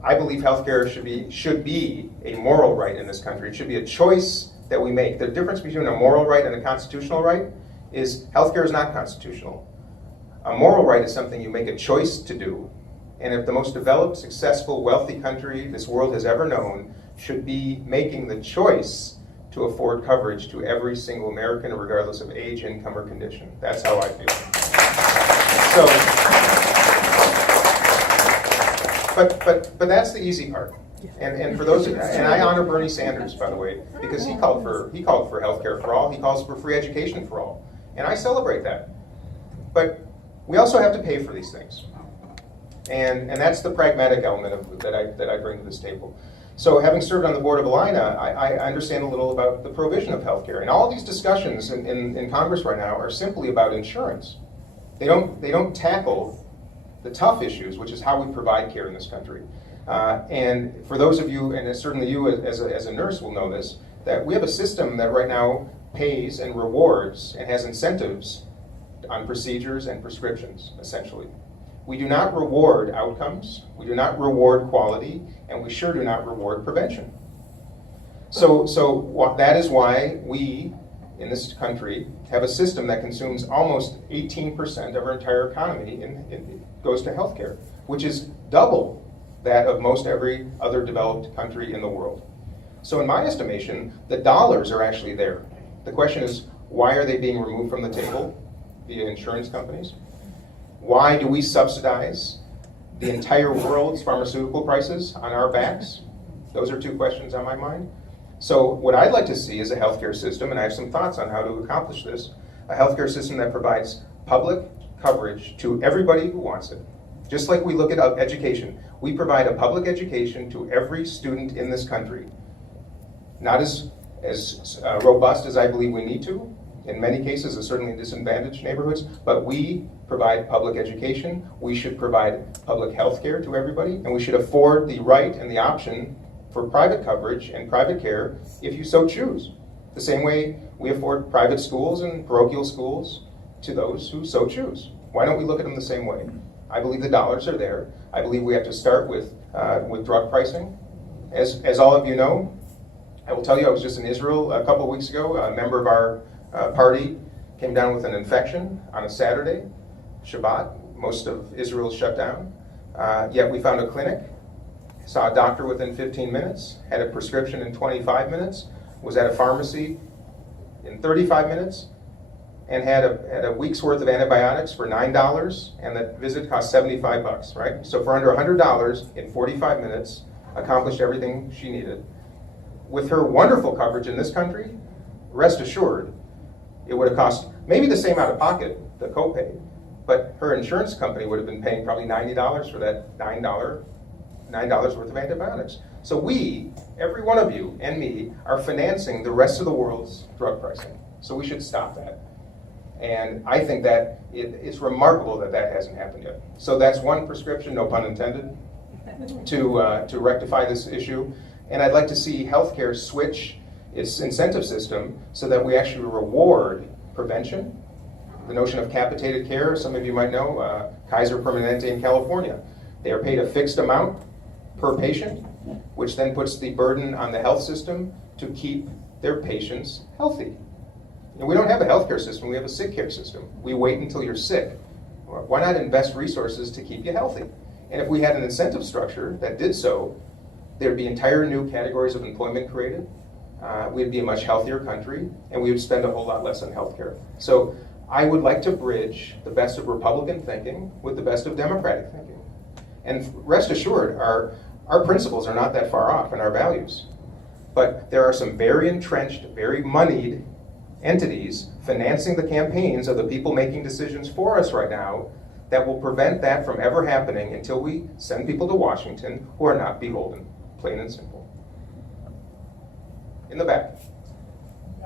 I believe healthcare should be a moral right in this country. It should be a choice that we make. The difference between a moral right and a constitutional right is healthcare is not constitutional. A moral right is something you make a choice to do. And if the most developed, successful, wealthy country this world has ever known should be making the choice to afford coverage to every single American, regardless of age, income, or condition. That's how I feel. But that's the easy part. And for those, and I honor Bernie Sanders, by the way, because he called for healthcare for all. He calls for free education for all, and I celebrate that. But we also have to pay for these things, and that's the pragmatic element that I bring to this table. So, having served on the board of Allina, I understand a little about the provision of healthcare, and all these discussions in Congress right now are simply about insurance. They don't tackle the tough issues, which is how we provide care in this country. And for those of you, and certainly you as a nurse will know this, that we have a system that right now pays and rewards and has incentives on procedures and prescriptions, essentially. We do not reward outcomes, we do not reward quality, and we sure do not reward prevention. So that is why we, in this country, have a system that consumes almost 18% of our entire economy and goes to healthcare, which is double that of most every other developed country in the world. So in my estimation, the dollars are actually there. The question is, why are they being removed from the table via insurance companies? Why do we subsidize the entire world's pharmaceutical prices on our backs? Those are two questions on my mind. So what I'd like to see is a healthcare system, and I have some thoughts on how to accomplish this, a healthcare system that provides public coverage to everybody who wants it. Just like we look at education, we provide a public education to every student in this country. Not as robust as I believe we need to, in many cases, certainly in disadvantaged neighborhoods, but we provide public education, we should provide public health care to everybody, and we should afford the right and the option for private coverage and private care if you so choose. The same way we afford private schools and parochial schools to those who so choose. Why don't we look at them the same way? I believe the dollars are there. I believe we have to start with drug pricing. As all of you know, I will tell you, I was just in Israel a couple of weeks ago. A member of our party came down with an infection on a Saturday, Shabbat. Most of Israel is shut down. Yet we found a clinic, saw a doctor within 15 minutes, had a prescription in 25 minutes, was at a pharmacy in 35 minutes, and had a week's worth of antibiotics for $9, and that visit cost $75, right? So for under $100 in 45 minutes, accomplished everything she needed. With her wonderful coverage in this country, rest assured, it would have cost maybe the same out of pocket, the copay, but her insurance company would have been paying probably $90 for that $9 worth of antibiotics. So we, every one of you and me, are financing the rest of the world's drug pricing. So we should stop that. And I think that it's remarkable that that hasn't happened yet. So that's one prescription, no pun intended, to rectify this issue. And I'd like to see healthcare switch its incentive system so that we actually reward prevention. The notion of capitated care, some of you might know, Kaiser Permanente in California. They are paid a fixed amount per patient, which then puts the burden on the health system to keep their patients healthy. And we don't have a healthcare system, we have a sick care system. We wait until you're sick. Why not invest resources to keep you healthy? And if we had an incentive structure that did so, there'd be entire new categories of employment created. We'd be a much healthier country, and we would spend a whole lot less on healthcare. So I would like to bridge the best of Republican thinking with the best of Democratic thinking. And rest assured, our principles are not that far off in our values. But there are some very entrenched, very moneyed entities financing the campaigns of the people making decisions for us right now that will prevent that from ever happening until we send people to Washington who are not beholden, plain and simple. In the back.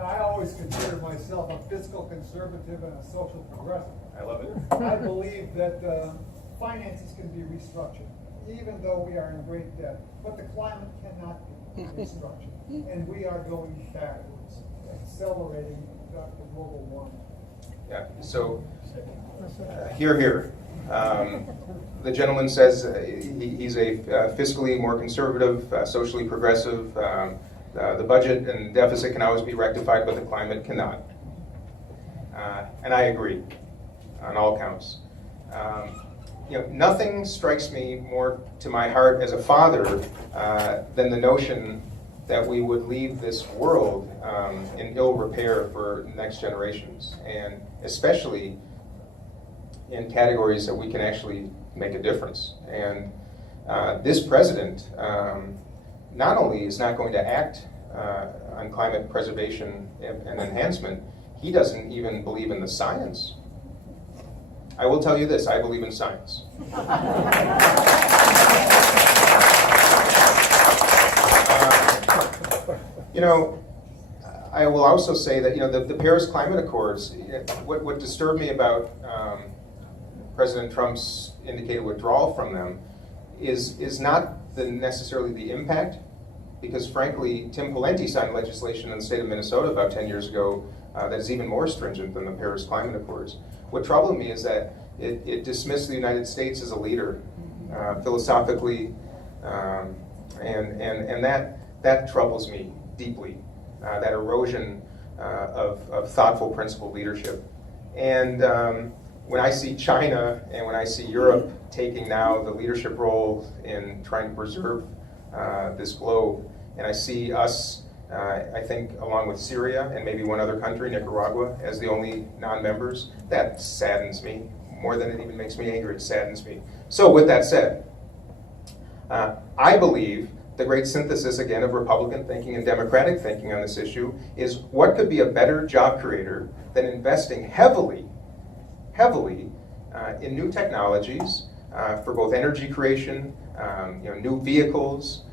I always consider myself a fiscal conservative and a social progressive. I love it. I believe that finances can be restructured, even though we are in great debt. But the climate cannot be restructured. And we are going backwards, accelerating the global warming. Yeah, so here. The gentleman says he's a fiscally more conservative, socially progressive. The budget and deficit can always be rectified, but the climate cannot. And I agree on all counts. Nothing strikes me more to my heart as a father than the notion that we would leave this world in ill repair for next generations, and especially in categories that we can actually make a difference. And this president not only is not going to act on climate preservation and enhancement, he doesn't even believe in the science. I will tell you this, I believe in science. I will also say that the Paris Climate Accords, what disturbed me about President Trump's indicated withdrawal from them is not necessarily the impact, because frankly, Tim Pawlenty signed legislation in the state of Minnesota about 10 years ago that is even more stringent than the Paris Climate Accords. What troubled me is that it dismissed the United States as a leader philosophically, and that troubles me deeply, that erosion of thoughtful, principled leadership. And when I see China and when I see Europe taking now the leadership role in trying to preserve this globe, and I see us, I think, along with Syria and maybe one other country, Nicaragua, as the only non-members, that saddens me. More than it even makes me angry, it saddens me. So with that said, I believe the great synthesis, again, of Republican thinking and Democratic thinking on this issue is what could be a better job creator than investing heavily in new technologies for both energy creation, new vehicles,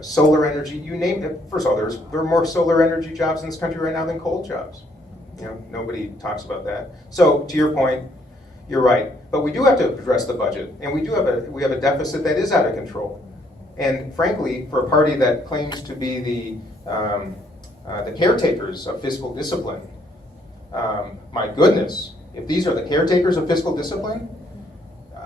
solar energy, you name it. First of all, there are more solar energy jobs in this country right now than coal jobs. Nobody talks about that. So to your point, you're right. But we do have to address the budget, and we have a deficit that is out of control. And frankly, for a party that claims to be the caretakers of fiscal discipline, my goodness, if these are the caretakers of fiscal discipline,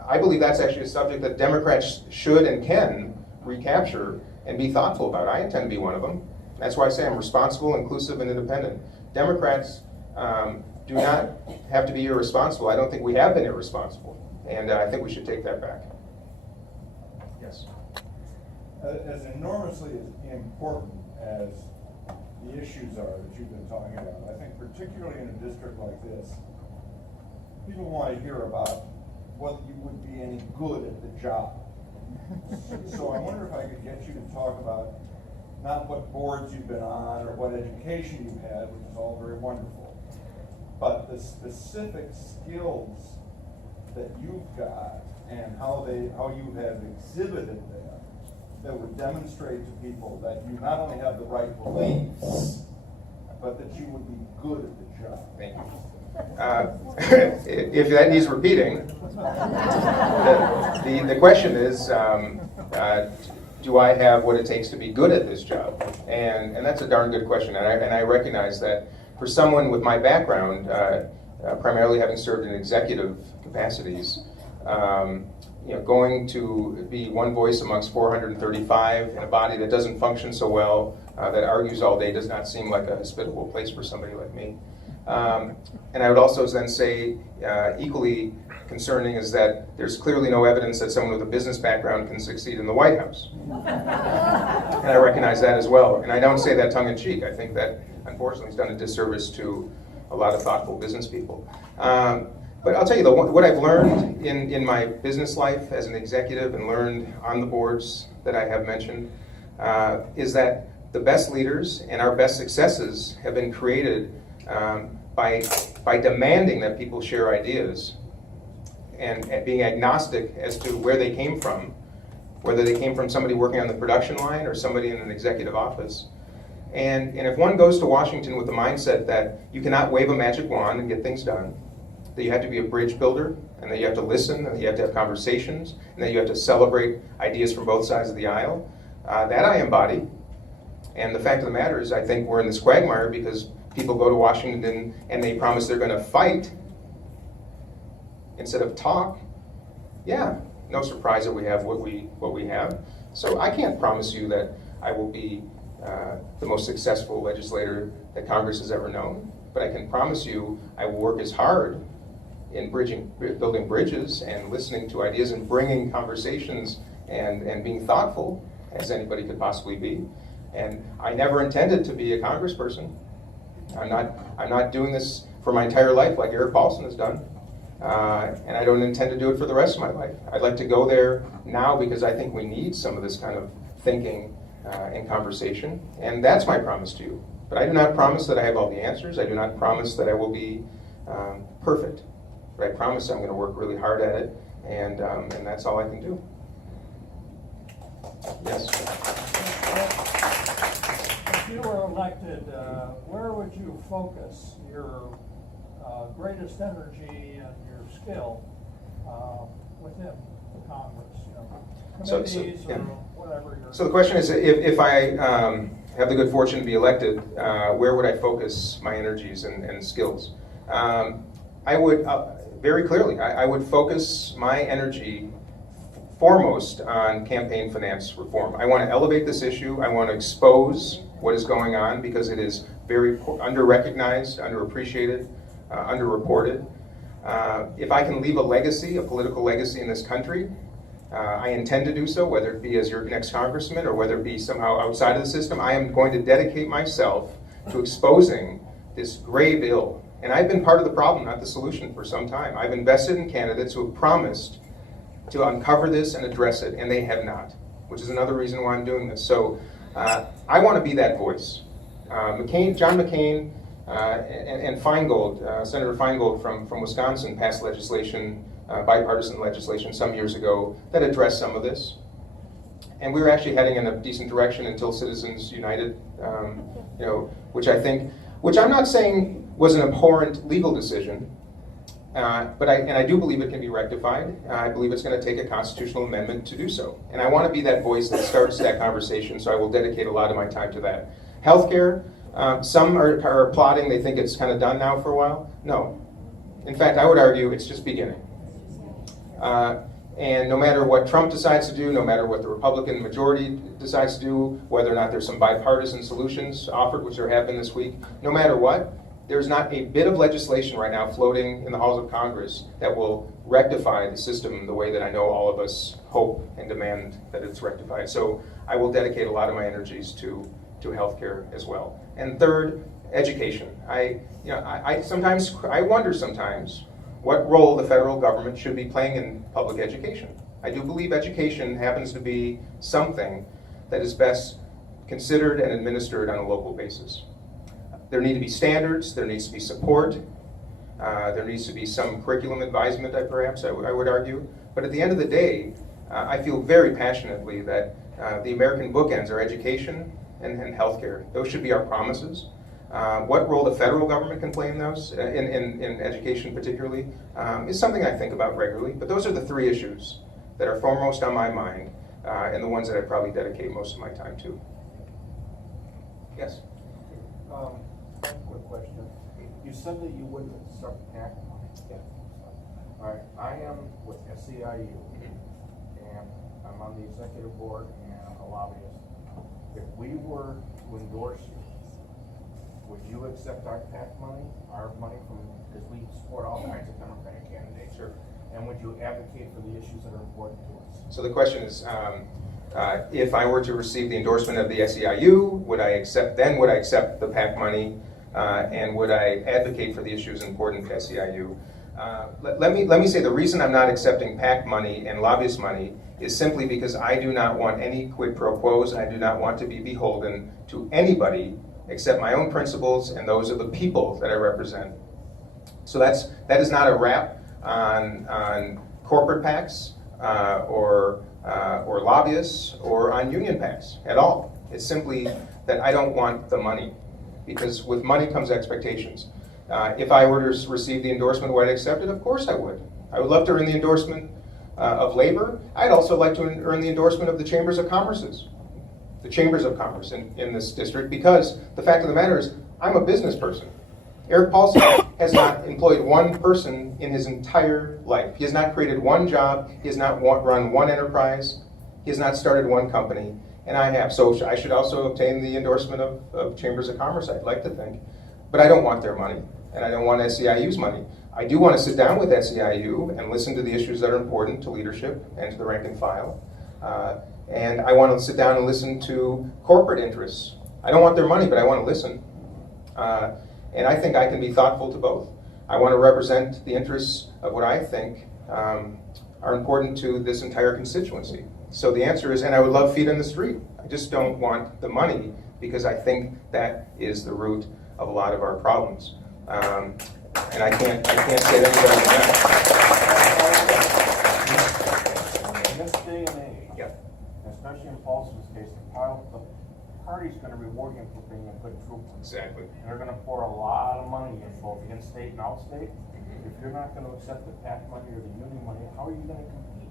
I believe that's actually a subject that Democrats should and can recapture and be thoughtful about. I intend to be one of them. That's why I say I'm responsible, inclusive, and independent. Democrats do not have to be irresponsible. I don't think we have been irresponsible, and I think we should take that back. Yes? As enormously important as the issues are that you've been talking about, I think particularly in a district like this, people want to hear about whether you would be any good at the job. So I wonder if I could get you to talk about not what boards you've been on or what education you've had, which is all very wonderful, but the specific skills that you've got and how you have exhibited them that would demonstrate to people that you not only have the right beliefs, but that you would be good at the job. Thank you. If that needs repeating, the question is, do I have what it takes to be good at this job? And that's a darn good question. And I recognize that for someone with my background, primarily having served in executive capacities, going to be one voice amongst 435 in a body that doesn't function so well, that argues all day, does not seem like a hospitable place for somebody like me. And I would also then say, equally concerning is that there's clearly no evidence that someone with a business background can succeed in the White House. And I recognize that as well. And I don't say that tongue-in-cheek. I think that, unfortunately, has done a disservice to a lot of thoughtful business people. But I'll tell you, what I've learned in my business life as an executive and learned on the boards that I have mentioned is that the best leaders and our best successes have been created by demanding that people share ideas and being agnostic as to where they came from, whether they came from somebody working on the production line or somebody in an executive office. And if one goes to Washington with the mindset that you cannot wave a magic wand and get things done, that you have to be a bridge builder, and that you have to listen, and that you have to have conversations, and that you have to celebrate ideas from both sides of the aisle, that I embody. And the fact of the matter is, I think we're in this quagmire because people go to Washington and they promise they're going to fight instead of talk. Yeah, no surprise that we have what we have. So I can't promise you that I will be the most successful legislator that Congress has ever known, but I can promise you I will work as hard in building bridges and listening to ideas and bringing conversations and being thoughtful as anybody could possibly be. And I never intended to be a congressperson. I'm not doing this for my entire life like Eric Paulson has done. And I don't intend to do it for the rest of my life. I'd like to go there now because I think we need some of this kind of thinking and conversation. And that's my promise to you. But I do not promise that I have all the answers. I do not promise that I will be perfect. But I promise I'm going to work really hard at it, and that's all I can do. Yes? If you were elected, where would you focus your greatest energy and your skill within Congress? Committees or whatever. So the question is, if I have the good fortune to be elected, where would I focus my energies and skills? I would, very clearly, I would focus my energy foremost on campaign finance reform. I want to elevate this issue. I want to expose what is going on because it is very under-recognized, underappreciated, underreported. If I can leave a legacy, a political legacy in this country, I intend to do so, whether it be as your next congressman or whether it be somehow outside of the system. I am going to dedicate myself to exposing this grave ill. And I've been part of the problem, not the solution, for some time. I've invested in candidates who have promised to uncover this and address it, and they have not, which is another reason why I'm doing this. So I want to be that voice. John McCain and Feingold, Senator Feingold from Wisconsin passed legislation, bipartisan legislation some years ago that addressed some of this. And we were actually heading in a decent direction until Citizens United, which I'm not saying was an abhorrent legal decision, but I do believe it can be rectified. I believe it's going to take a constitutional amendment to do so. And I want to be that voice that starts that conversation, so I will dedicate a lot of my time to that. Healthcare, some are applauding, they think it's kind of done now for a while. No. In fact, I would argue it's just beginning. And no matter what Trump decides to do, no matter what the Republican majority decides to do, whether or not there's some bipartisan solutions offered, which there have been this week, no matter what, there's not a bit of legislation right now floating in the halls of Congress that will rectify the system the way that I know all of us hope and demand that it's rectified. So I will dedicate a lot of my energies to healthcare as well. And third, education. I wonder sometimes what role the federal government should be playing in public education. I do believe education happens to be something that is best considered and administered on a local basis. There need to be standards, there needs to be support, there needs to be some curriculum advisement, perhaps I would argue. But at the end of the day, I feel very passionately that the American bookends are education and healthcare. Those should be our promises. What role the federal government can play in those, in education particularly, is something I think about regularly. But those are the three issues that are foremost on my mind, and the ones that I probably dedicate most of my time to. Yes? Quick question. You said that you wouldn't accept PAC money. Yeah. All right, I am with SEIU, and I'm on the executive board and a lobbyist. If we were to endorse you, would you accept our PAC money, because we support all kinds of Democratic candidates? Sure. And would you advocate for the issues that are important to us? So the question is, if I were to receive the endorsement of the SEIU, would I accept the PAC money, and would I advocate for the issues important to SEIU? Let me say the reason I'm not accepting PAC money and lobbyist money is simply because I do not want any quid pro quos, and I do not want to be beholden to anybody except my own principles and those of the people that I represent. So that is not a rap on corporate PACs or lobbyists or on union PACs at all. It's simply that I don't want the money, because with money comes expectations. If I were to receive the endorsement, would I accept it? Of course I would. I would love to earn the endorsement of labor. I'd also like to earn the endorsement of the chambers of commerce in this district, because the fact of the matter is, I'm a business person. Eric Paulson has not employed one person in his entire life. He has not created one job. He has not run one enterprise. He has not started one company, and I have. So I should also obtain the endorsement of chambers of commerce, I'd like to think. But I don't want their money, and I don't want SEIU's money. I do want to sit down with SEIU and listen to the issues that are important to leadership and to the rank and file. And I want to sit down and listen to corporate interests. I don't want their money, but I want to listen. And I think I can be thoughtful to both. I want to represent the interests of what I think are important to this entire constituency. So the answer is, and I would love feet on the street. I just don't want the money, because I think that is the root of a lot of our problems. And I can't say that better than that. In this day and age, Yep. especially in Paulson's case, the party's going to reward him for being a good trooper. Exactly. And they're going to pour a lot of money in, both in-state and out-state. If you're not going to accept the PAC money or the union money, how are you going to compete?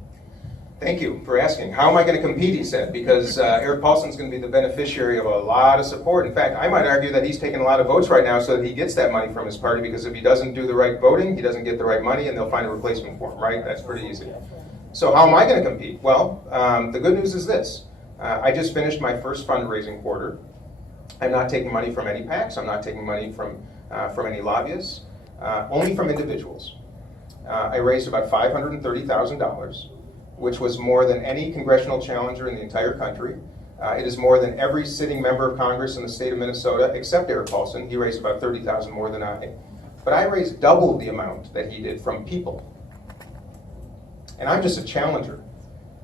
Thank you for asking. How am I going to compete, he said, because Eric Paulson's going to be the beneficiary of a lot of support. In fact, I might argue that he's taking a lot of votes right now so that he gets that money from his party, because if he doesn't do the right voting, he doesn't get the right money, and they'll find a replacement for him, right? That's pretty easy. So how am I going to compete? Well, the good news is this. I just finished my first fundraising quarter. I'm not taking money from any PACs. I'm not taking money from any lobbyists, only from individuals. I raised about $530,000, which was more than any congressional challenger in the entire country. It is more than every sitting member of Congress in the state of Minnesota, except Eric Paulson. He raised about $30,000 more than I. But I raised double the amount that he did from people. And I'm just a challenger.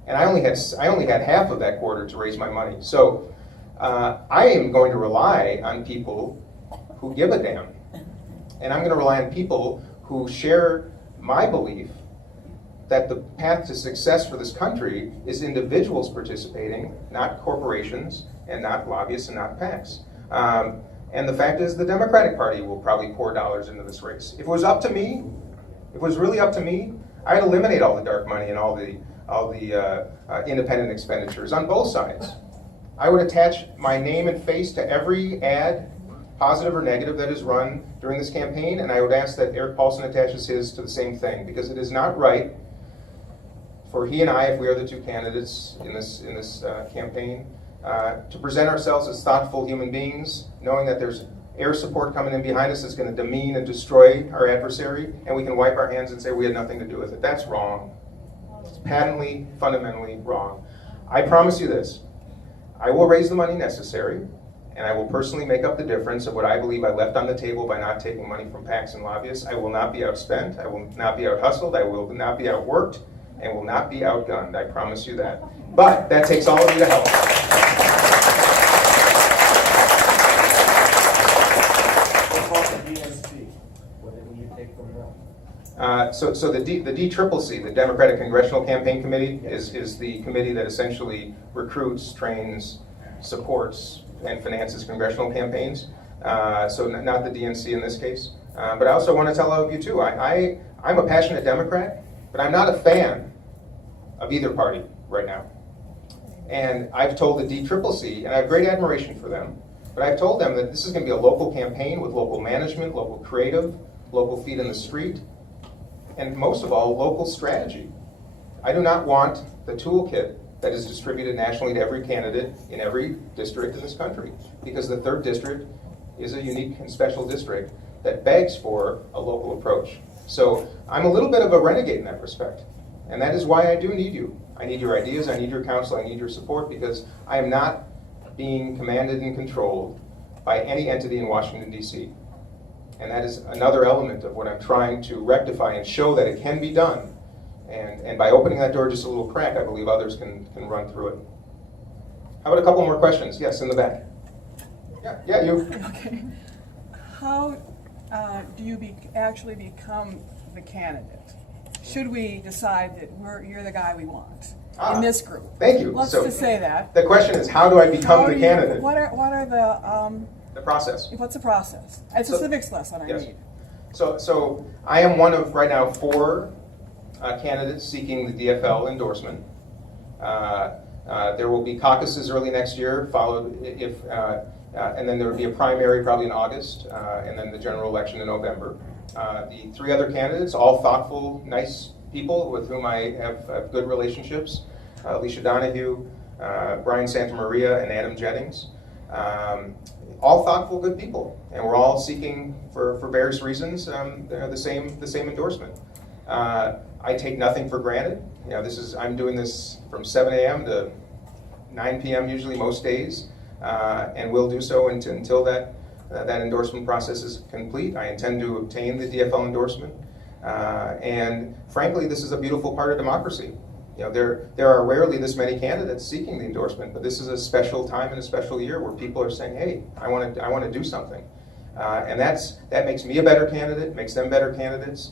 And I only had half of that quarter to raise my money. So I am going to rely on people who give a damn. And I'm going to rely on people who share my belief that the path to success for this country is individuals participating, not corporations, and not lobbyists, and not PACs. And the fact is, the Democratic Party will probably pour dollars into this race. If it was up to me, if it was really up to me, I'd eliminate all the dark money and all the independent expenditures on both sides. I would attach my name and face to every ad, positive or negative, that is run during this campaign, and I would ask that Eric Paulson attaches his to the same thing, because it is not right for he and I, if we are the two candidates in this campaign, to present ourselves as thoughtful human beings, knowing that there's air support coming in behind us that's going to demean and destroy our adversary, and we can wipe our hands and say we had nothing to do with it. That's wrong. It's patently, fundamentally wrong. I promise you this. I will raise the money necessary, and I will personally make up the difference of what I believe I left on the table by not taking money from PACs and lobbyists. I will not be outspent. I will not be out-hustled. I will not be outworked, and will not be outgunned. I promise you that. But that takes all of you to help. So the DCCC, the Democratic Congressional Campaign Committee, is the committee that essentially recruits, trains, supports, and finances congressional campaigns. So not the DNC in this case. But I also want to tell all of you too, I'm a passionate Democrat, but I'm not a fan of either party right now. And I've told the DCCC, and I have great admiration for them, but I've told them that this is going to be a local campaign with local management, local creative, local feet in the street, and most of all, local strategy. I do not want the toolkit that is distributed nationally to every candidate in every district in this country, because the 3rd district is a unique and special district that begs for a local approach. So I'm a little bit of a renegade in that respect, and that is why I do need you. I need your ideas, I need your counsel, I need your support, because I am not being commanded and controlled by any entity in Washington, D.C. And that is another element of what I'm trying to rectify and show that it can be done. And by opening that door just a little crack, I believe others can run through it. How about a couple more questions? Yes, in the back. Yeah, you. Okay. How do you actually become the candidate? Should we decide that you're the guy we want in this group? Thank you. Let's So just say that. The question is, how do I become the candidate? What are the process. What's the process? It's a civics lesson I need. So I am one of, right now, 4 candidates seeking the DFL endorsement. There will be caucuses early next year, followed and then there will be a primary probably in August, and then the general election in November. The 3 other candidates, all thoughtful, nice people with whom I have good relationships, Alicia Donahue, Brian Santamaria, and Adam Jennings. All thoughtful, good people, and we're all seeking, for various reasons, the same endorsement. I take nothing for granted. I'm doing this from 7 a.m. to 9 p.m. usually most days, and will do so until that endorsement process is complete. I intend to obtain the DFL endorsement, and frankly, this is a beautiful part of democracy. There are rarely this many candidates seeking the endorsement, but this is a special time and a special year where people are saying, "Hey, I want to do something," and that makes me a better candidate, makes them better candidates.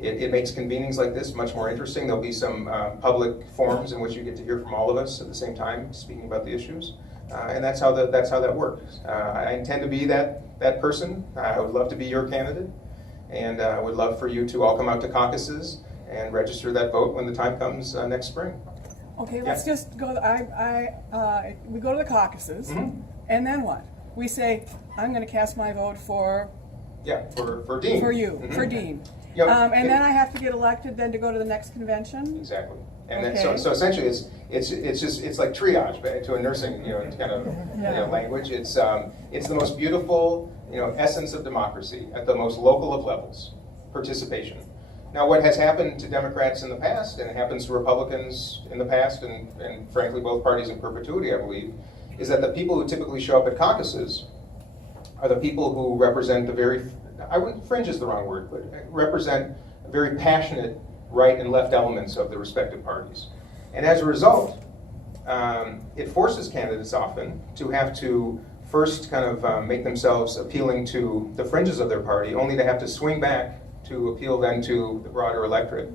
It makes convenings like this much more interesting. There'll be some public forums in which you get to hear from all of us at the same time, speaking about the issues, and that's how that works. I intend to be that person. I would love to be your candidate, and I would love for you to all come out to caucuses and register that vote when the time comes next spring. Okay, let's just go. We go to the caucuses, and then what? We say, I'm going to cast my vote for. Yeah, for Dean. For you, for Dean. And then I have to get elected then to go to the next convention? Exactly. And then, so essentially it's like triage to a nursing kind of language. It's the most beautiful essence of democracy at the most local of levels, participation. Now, what has happened to Democrats in the past, and it happens to Republicans in the past, and frankly both parties in perpetuity, I believe, is that the people who typically show up at caucuses are the people who represent fringe is the wrong word, but represent very passionate right and left elements of the respective parties. And as a result, it forces candidates often to have to first kind of make themselves appealing to the fringes of their party, only to have to swing back to appeal then to the broader electorate.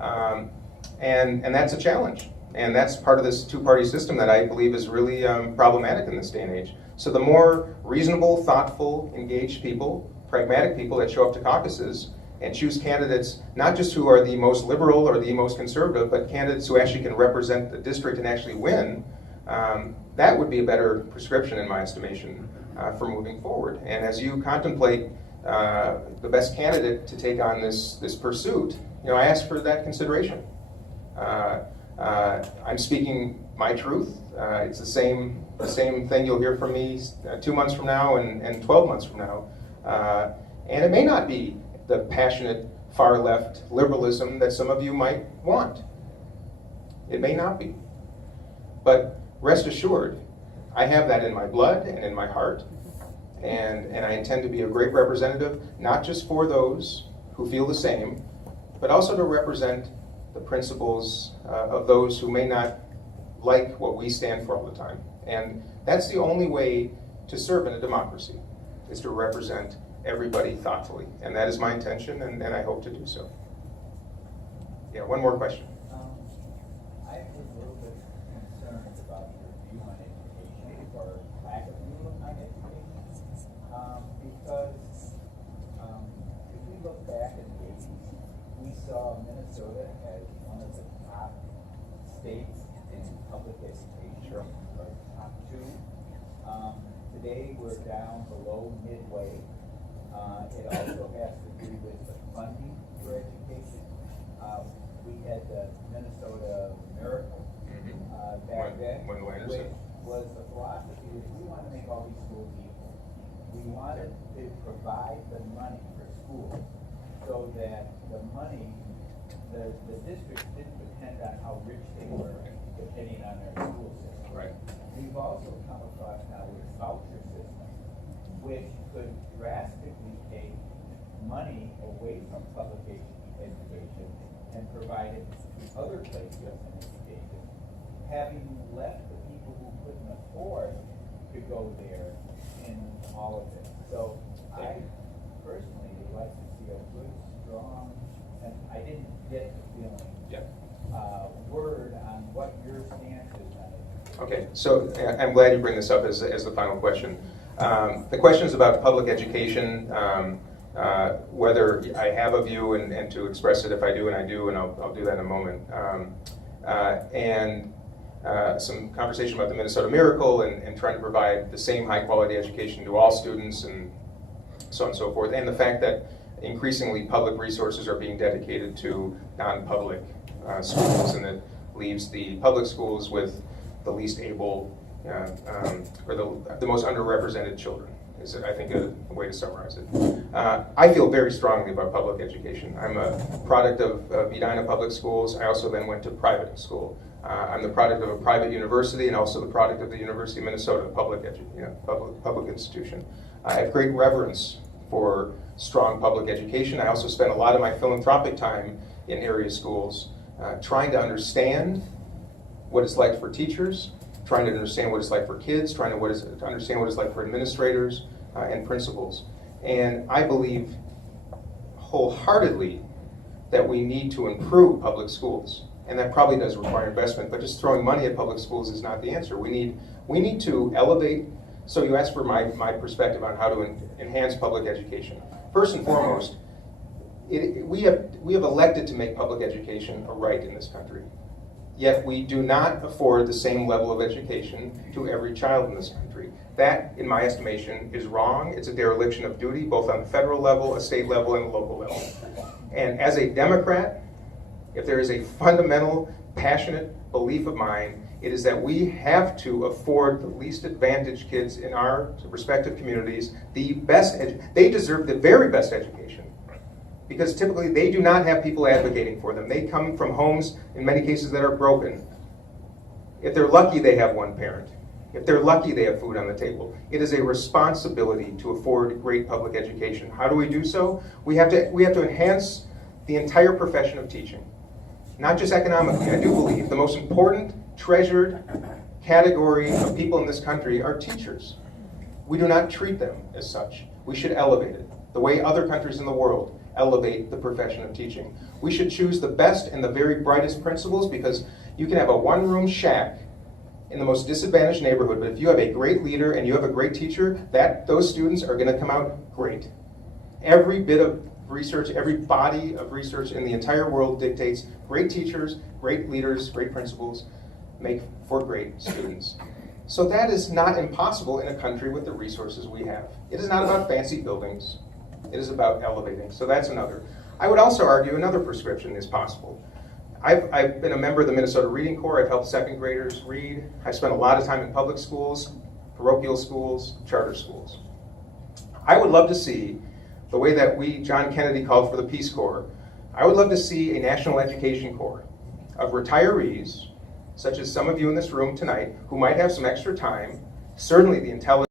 And that's a challenge. And that's part of this two-party system that I believe is really problematic in this day and age. So the more reasonable, thoughtful, engaged people, pragmatic people that show up to caucuses and choose candidates, not just who are the most liberal or the most conservative, but candidates who actually can represent the district and actually win, that would be a better prescription in my estimation for moving forward. And as you contemplate the best candidate to take on this pursuit, I ask for that consideration. I'm speaking my truth. It's the same thing you'll hear from me 2 months from now and 12 months from now. And it may not be the passionate far left liberalism that some of you might want. It may not be. But rest assured, I have that in my blood and in my heart. And I intend to be a great representative, not just for those who feel the same, but also to represent the principles of those who may not like what we stand for all the time. And that's the only way to serve in a democracy, is to represent everybody thoughtfully. And that is my intention, and I hope to do so. Yeah, one more question. I was a little bit concerned about your view on education, or lack of view on education, because if we look back in the 80s, we saw Minnesota as one of the top states in public education, or top two. Today we're down below midway. It also has to do with the funding for education. We had the Minnesota Miracle back then, which was the philosophy that we want to make all these schools equal. We wanted to provide the money for schools so that the money, the districts didn't depend on how rich they were depending on their school system. Right. We've also come across now this voucher system, which could drastically take money away from public education and provide it to other places in education, having left the people who couldn't afford to go there in all of it. So I personally would like to see a good, strong, and I didn't get the feeling, word on what your stance is on it. Okay, so I'm glad you bring this up as the final question. The question is about public education, whether I have a view and to express it if I do, and I do, and I'll do that in a moment. And some conversation about the Minnesota Miracle and trying to provide the same high quality education to all students and so on and so forth, and the fact that increasingly public resources are being dedicated to non-public schools, and that leaves the public schools with the least able or the most underrepresented children, is I think a way to summarize it. I feel very strongly about public education. I'm a product of Edina Public Schools. I also then went to private school. I'm the product of a private university and also the product of the University of Minnesota, public institution. I have great reverence for strong public education. I also spent a lot of my philanthropic time in area schools trying to understand what it's like for teachers, trying to understand what it's like for kids, trying to understand what it's like for administrators and principals. And I believe wholeheartedly that we need to improve public schools. And that probably does require investment, but just throwing money at public schools is not the answer. We need to elevate. So you asked for my perspective on how to enhance public education. First and foremost, we have elected to make public education a right in this country. Yet we do not afford the same level of education to every child in this country. That, in my estimation, is wrong. It's a dereliction of duty, both on the federal level, a state level, and a local level. And as a Democrat, if there is a fundamental, passionate belief of mine, it is that we have to afford the least advantaged kids in our respective communities the best they deserve the very best education. Because typically they do not have people advocating for them. They come from homes, in many cases, that are broken. If they're lucky, they have one parent. If they're lucky, they have food on the table. It is a responsibility to afford great public education. How do we do so? We have to enhance the entire profession of teaching. Not just economically. I do believe the most important, treasured category of people in this country are teachers. We do not treat them as such. We should elevate it, the way other countries in the world elevate the profession of teaching. We should choose the best and the very brightest principals, because you can have a one-room shack in the most disadvantaged neighborhood, but if you have a great leader and you have a great teacher, those students are going to come out great. Every bit of research, every body of research in the entire world dictates great teachers, great leaders, great principals make for great students. So that is not impossible in a country with the resources we have. It is not about fancy buildings. It is about elevating. So that's another. I would also argue another prescription is possible. I've been a member of the Minnesota Reading Corps. I've helped second graders read. I spent a lot of time in public schools, parochial schools, charter schools. I would love to see the way that John Kennedy called for the Peace Corps. I would love to see a National Education Corps of retirees, such as some of you in this room tonight, who might have some extra time, certainly the intelligence